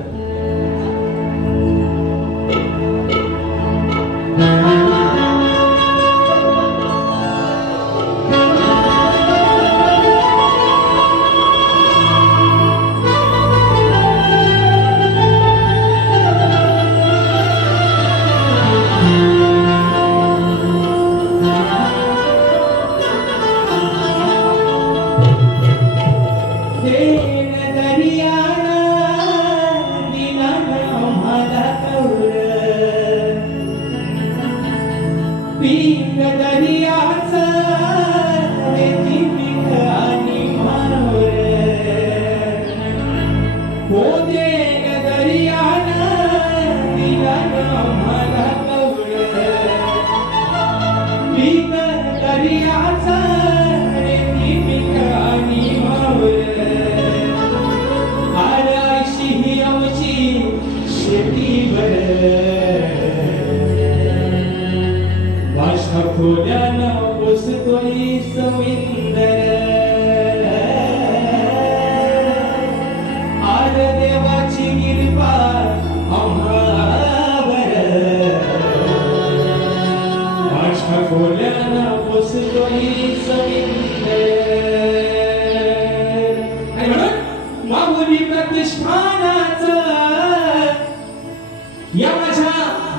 या माझ्या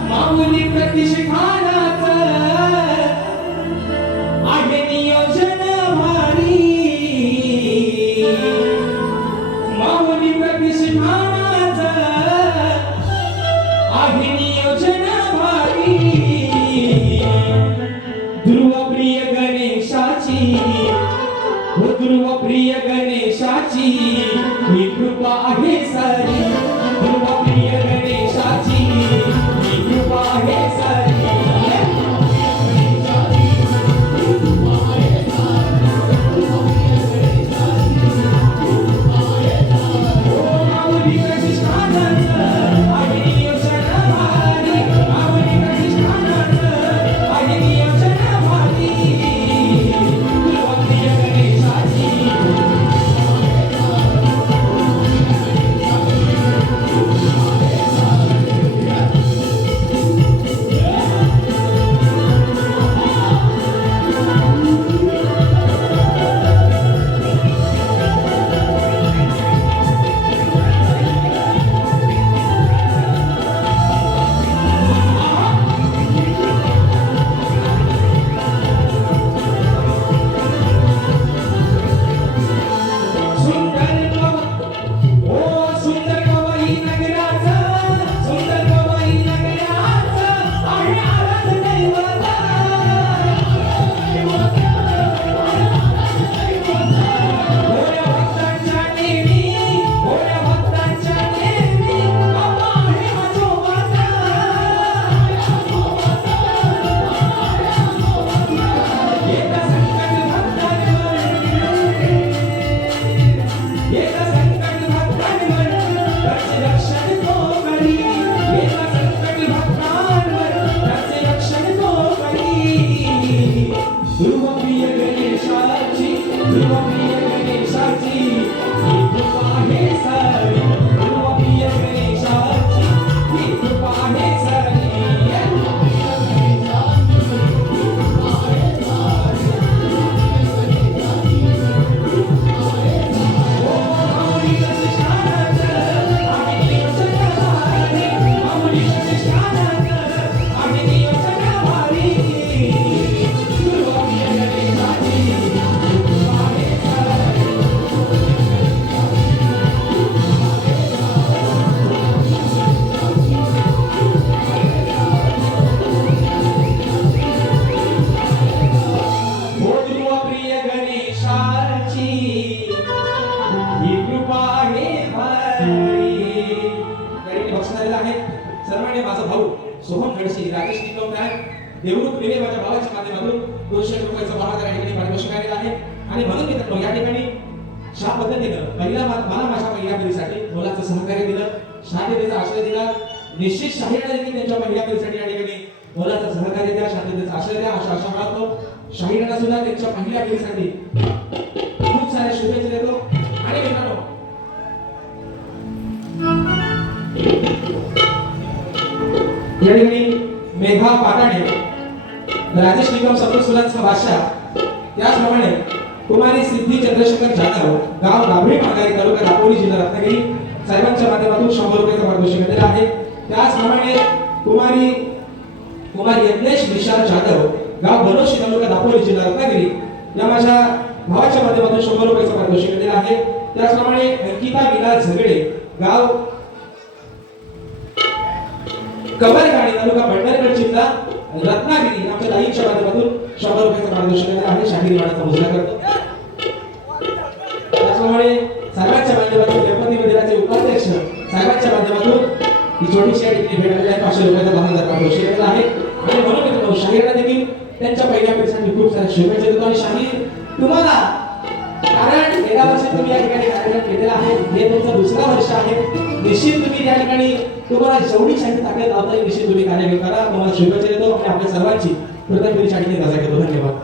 माऊली प्रतिष्ठानाचं आहे नियोजन भारी. माऊली प्रतिष्ठानाचं आहे नियोजन भारी. ध्रुवप्रिय गणेशाची ध्रुवप्रिय गणेशाची ही कृपा आहे सारी. ध्रुवप्रिय गणेशाची ही कृपा आहे सारी. सर्वांनी माझा भाऊ सोहम खडसे राकेश निकमदार देवरूप दिले माझ्या भावाच्या माध्यमातून 200 रुपयाचा बहादर या ठिकाणी पारितोषिक आलेला आहे. आणि म्हणून मित्रांनो या ठिकाणी ज्या पद्धतीनं मला माझ्या पहिल्या पिढीसाठी मोलाचं सहकार्य दिलं, शांततेचा आश्रय दिला, निश्चित शाहीराने त्यांच्या पहिल्या पिढीसाठी या ठिकाणी मोलाचं सहकार्य द्या, शांततेचा आश्रय असलेल्या अशा शहरात शाहीरांना सुद्धा त्यांच्या पहिल्या पिढीसाठी खूप साऱ्या शुभेच्छा देतो. आणि मित्रांनो या ठिकाणी मेघा पाटाणे, राजेश निकम सप्तसुरांचा बादशाह, त्याचप्रमाणे कुमारी सिद्धी चंद्रशेखर जाधव, गाव गाभे माघारी, तालुका दापोली, जिल्हा रत्नागिरी, साहेबांच्या माध्यमातून 100 रुपयाचा पारितोषिक मिळालेला आहे. त्याचप्रमाणे कुमारी यज्ञेश विशाल जाधव, गाव बनोशी, तालुका दापोली, जिल्हा रत्नागिरी, या माझ्या भावाच्या माध्यमातून 100 रुपयाचा पारितोषिक मिळालेला आहे. त्याचप्रमाणे अंकिता विलास झगडे, गाव कवरगाडी, तालुका भंडारगड, जिल्हा रत्नागिरी, आमच्या ताईंच्या माध्यमातून 100 रुपयाचा पारितोषिक मिळालेला आहे. शाहीर वाणाचा मुजरा करतो. त्याचप्रमाणे साहेबांच्या माध्यमातून गणपती मंदिराचे उपाध्यक्ष साहेबांच्या माध्यमातून ही छोटीशी या ठिकाणी भेट आलेली आहे. 500 रुपयाचा 10,000 पारितोषिक मिळालेला आहे. आणि म्हणून मित्रांनो शाहीरांना देखील त्यांच्या पहिल्या पिढीसाठी खूप साऱ्या शुभेच्छा देतो. आणि शाहीर तुम्हाला, कारण गेल्या वर्षी तुम्ही या ठिकाणी कार्यक्रम केलेला आहे, हे तुमचं दुसरा वर्ष आहे, निश्चित तुम्ही या ठिकाणी तुम्हाला जेवढी शाहीर ताकद लावता येईल निश्चित तुम्ही कार्य करा. तुम्हाला शुभेच्छा देतो आणि आपल्या सर्वांची प्रथम पिढीच्या ठिकाणी रजा घेतो. धन्यवाद.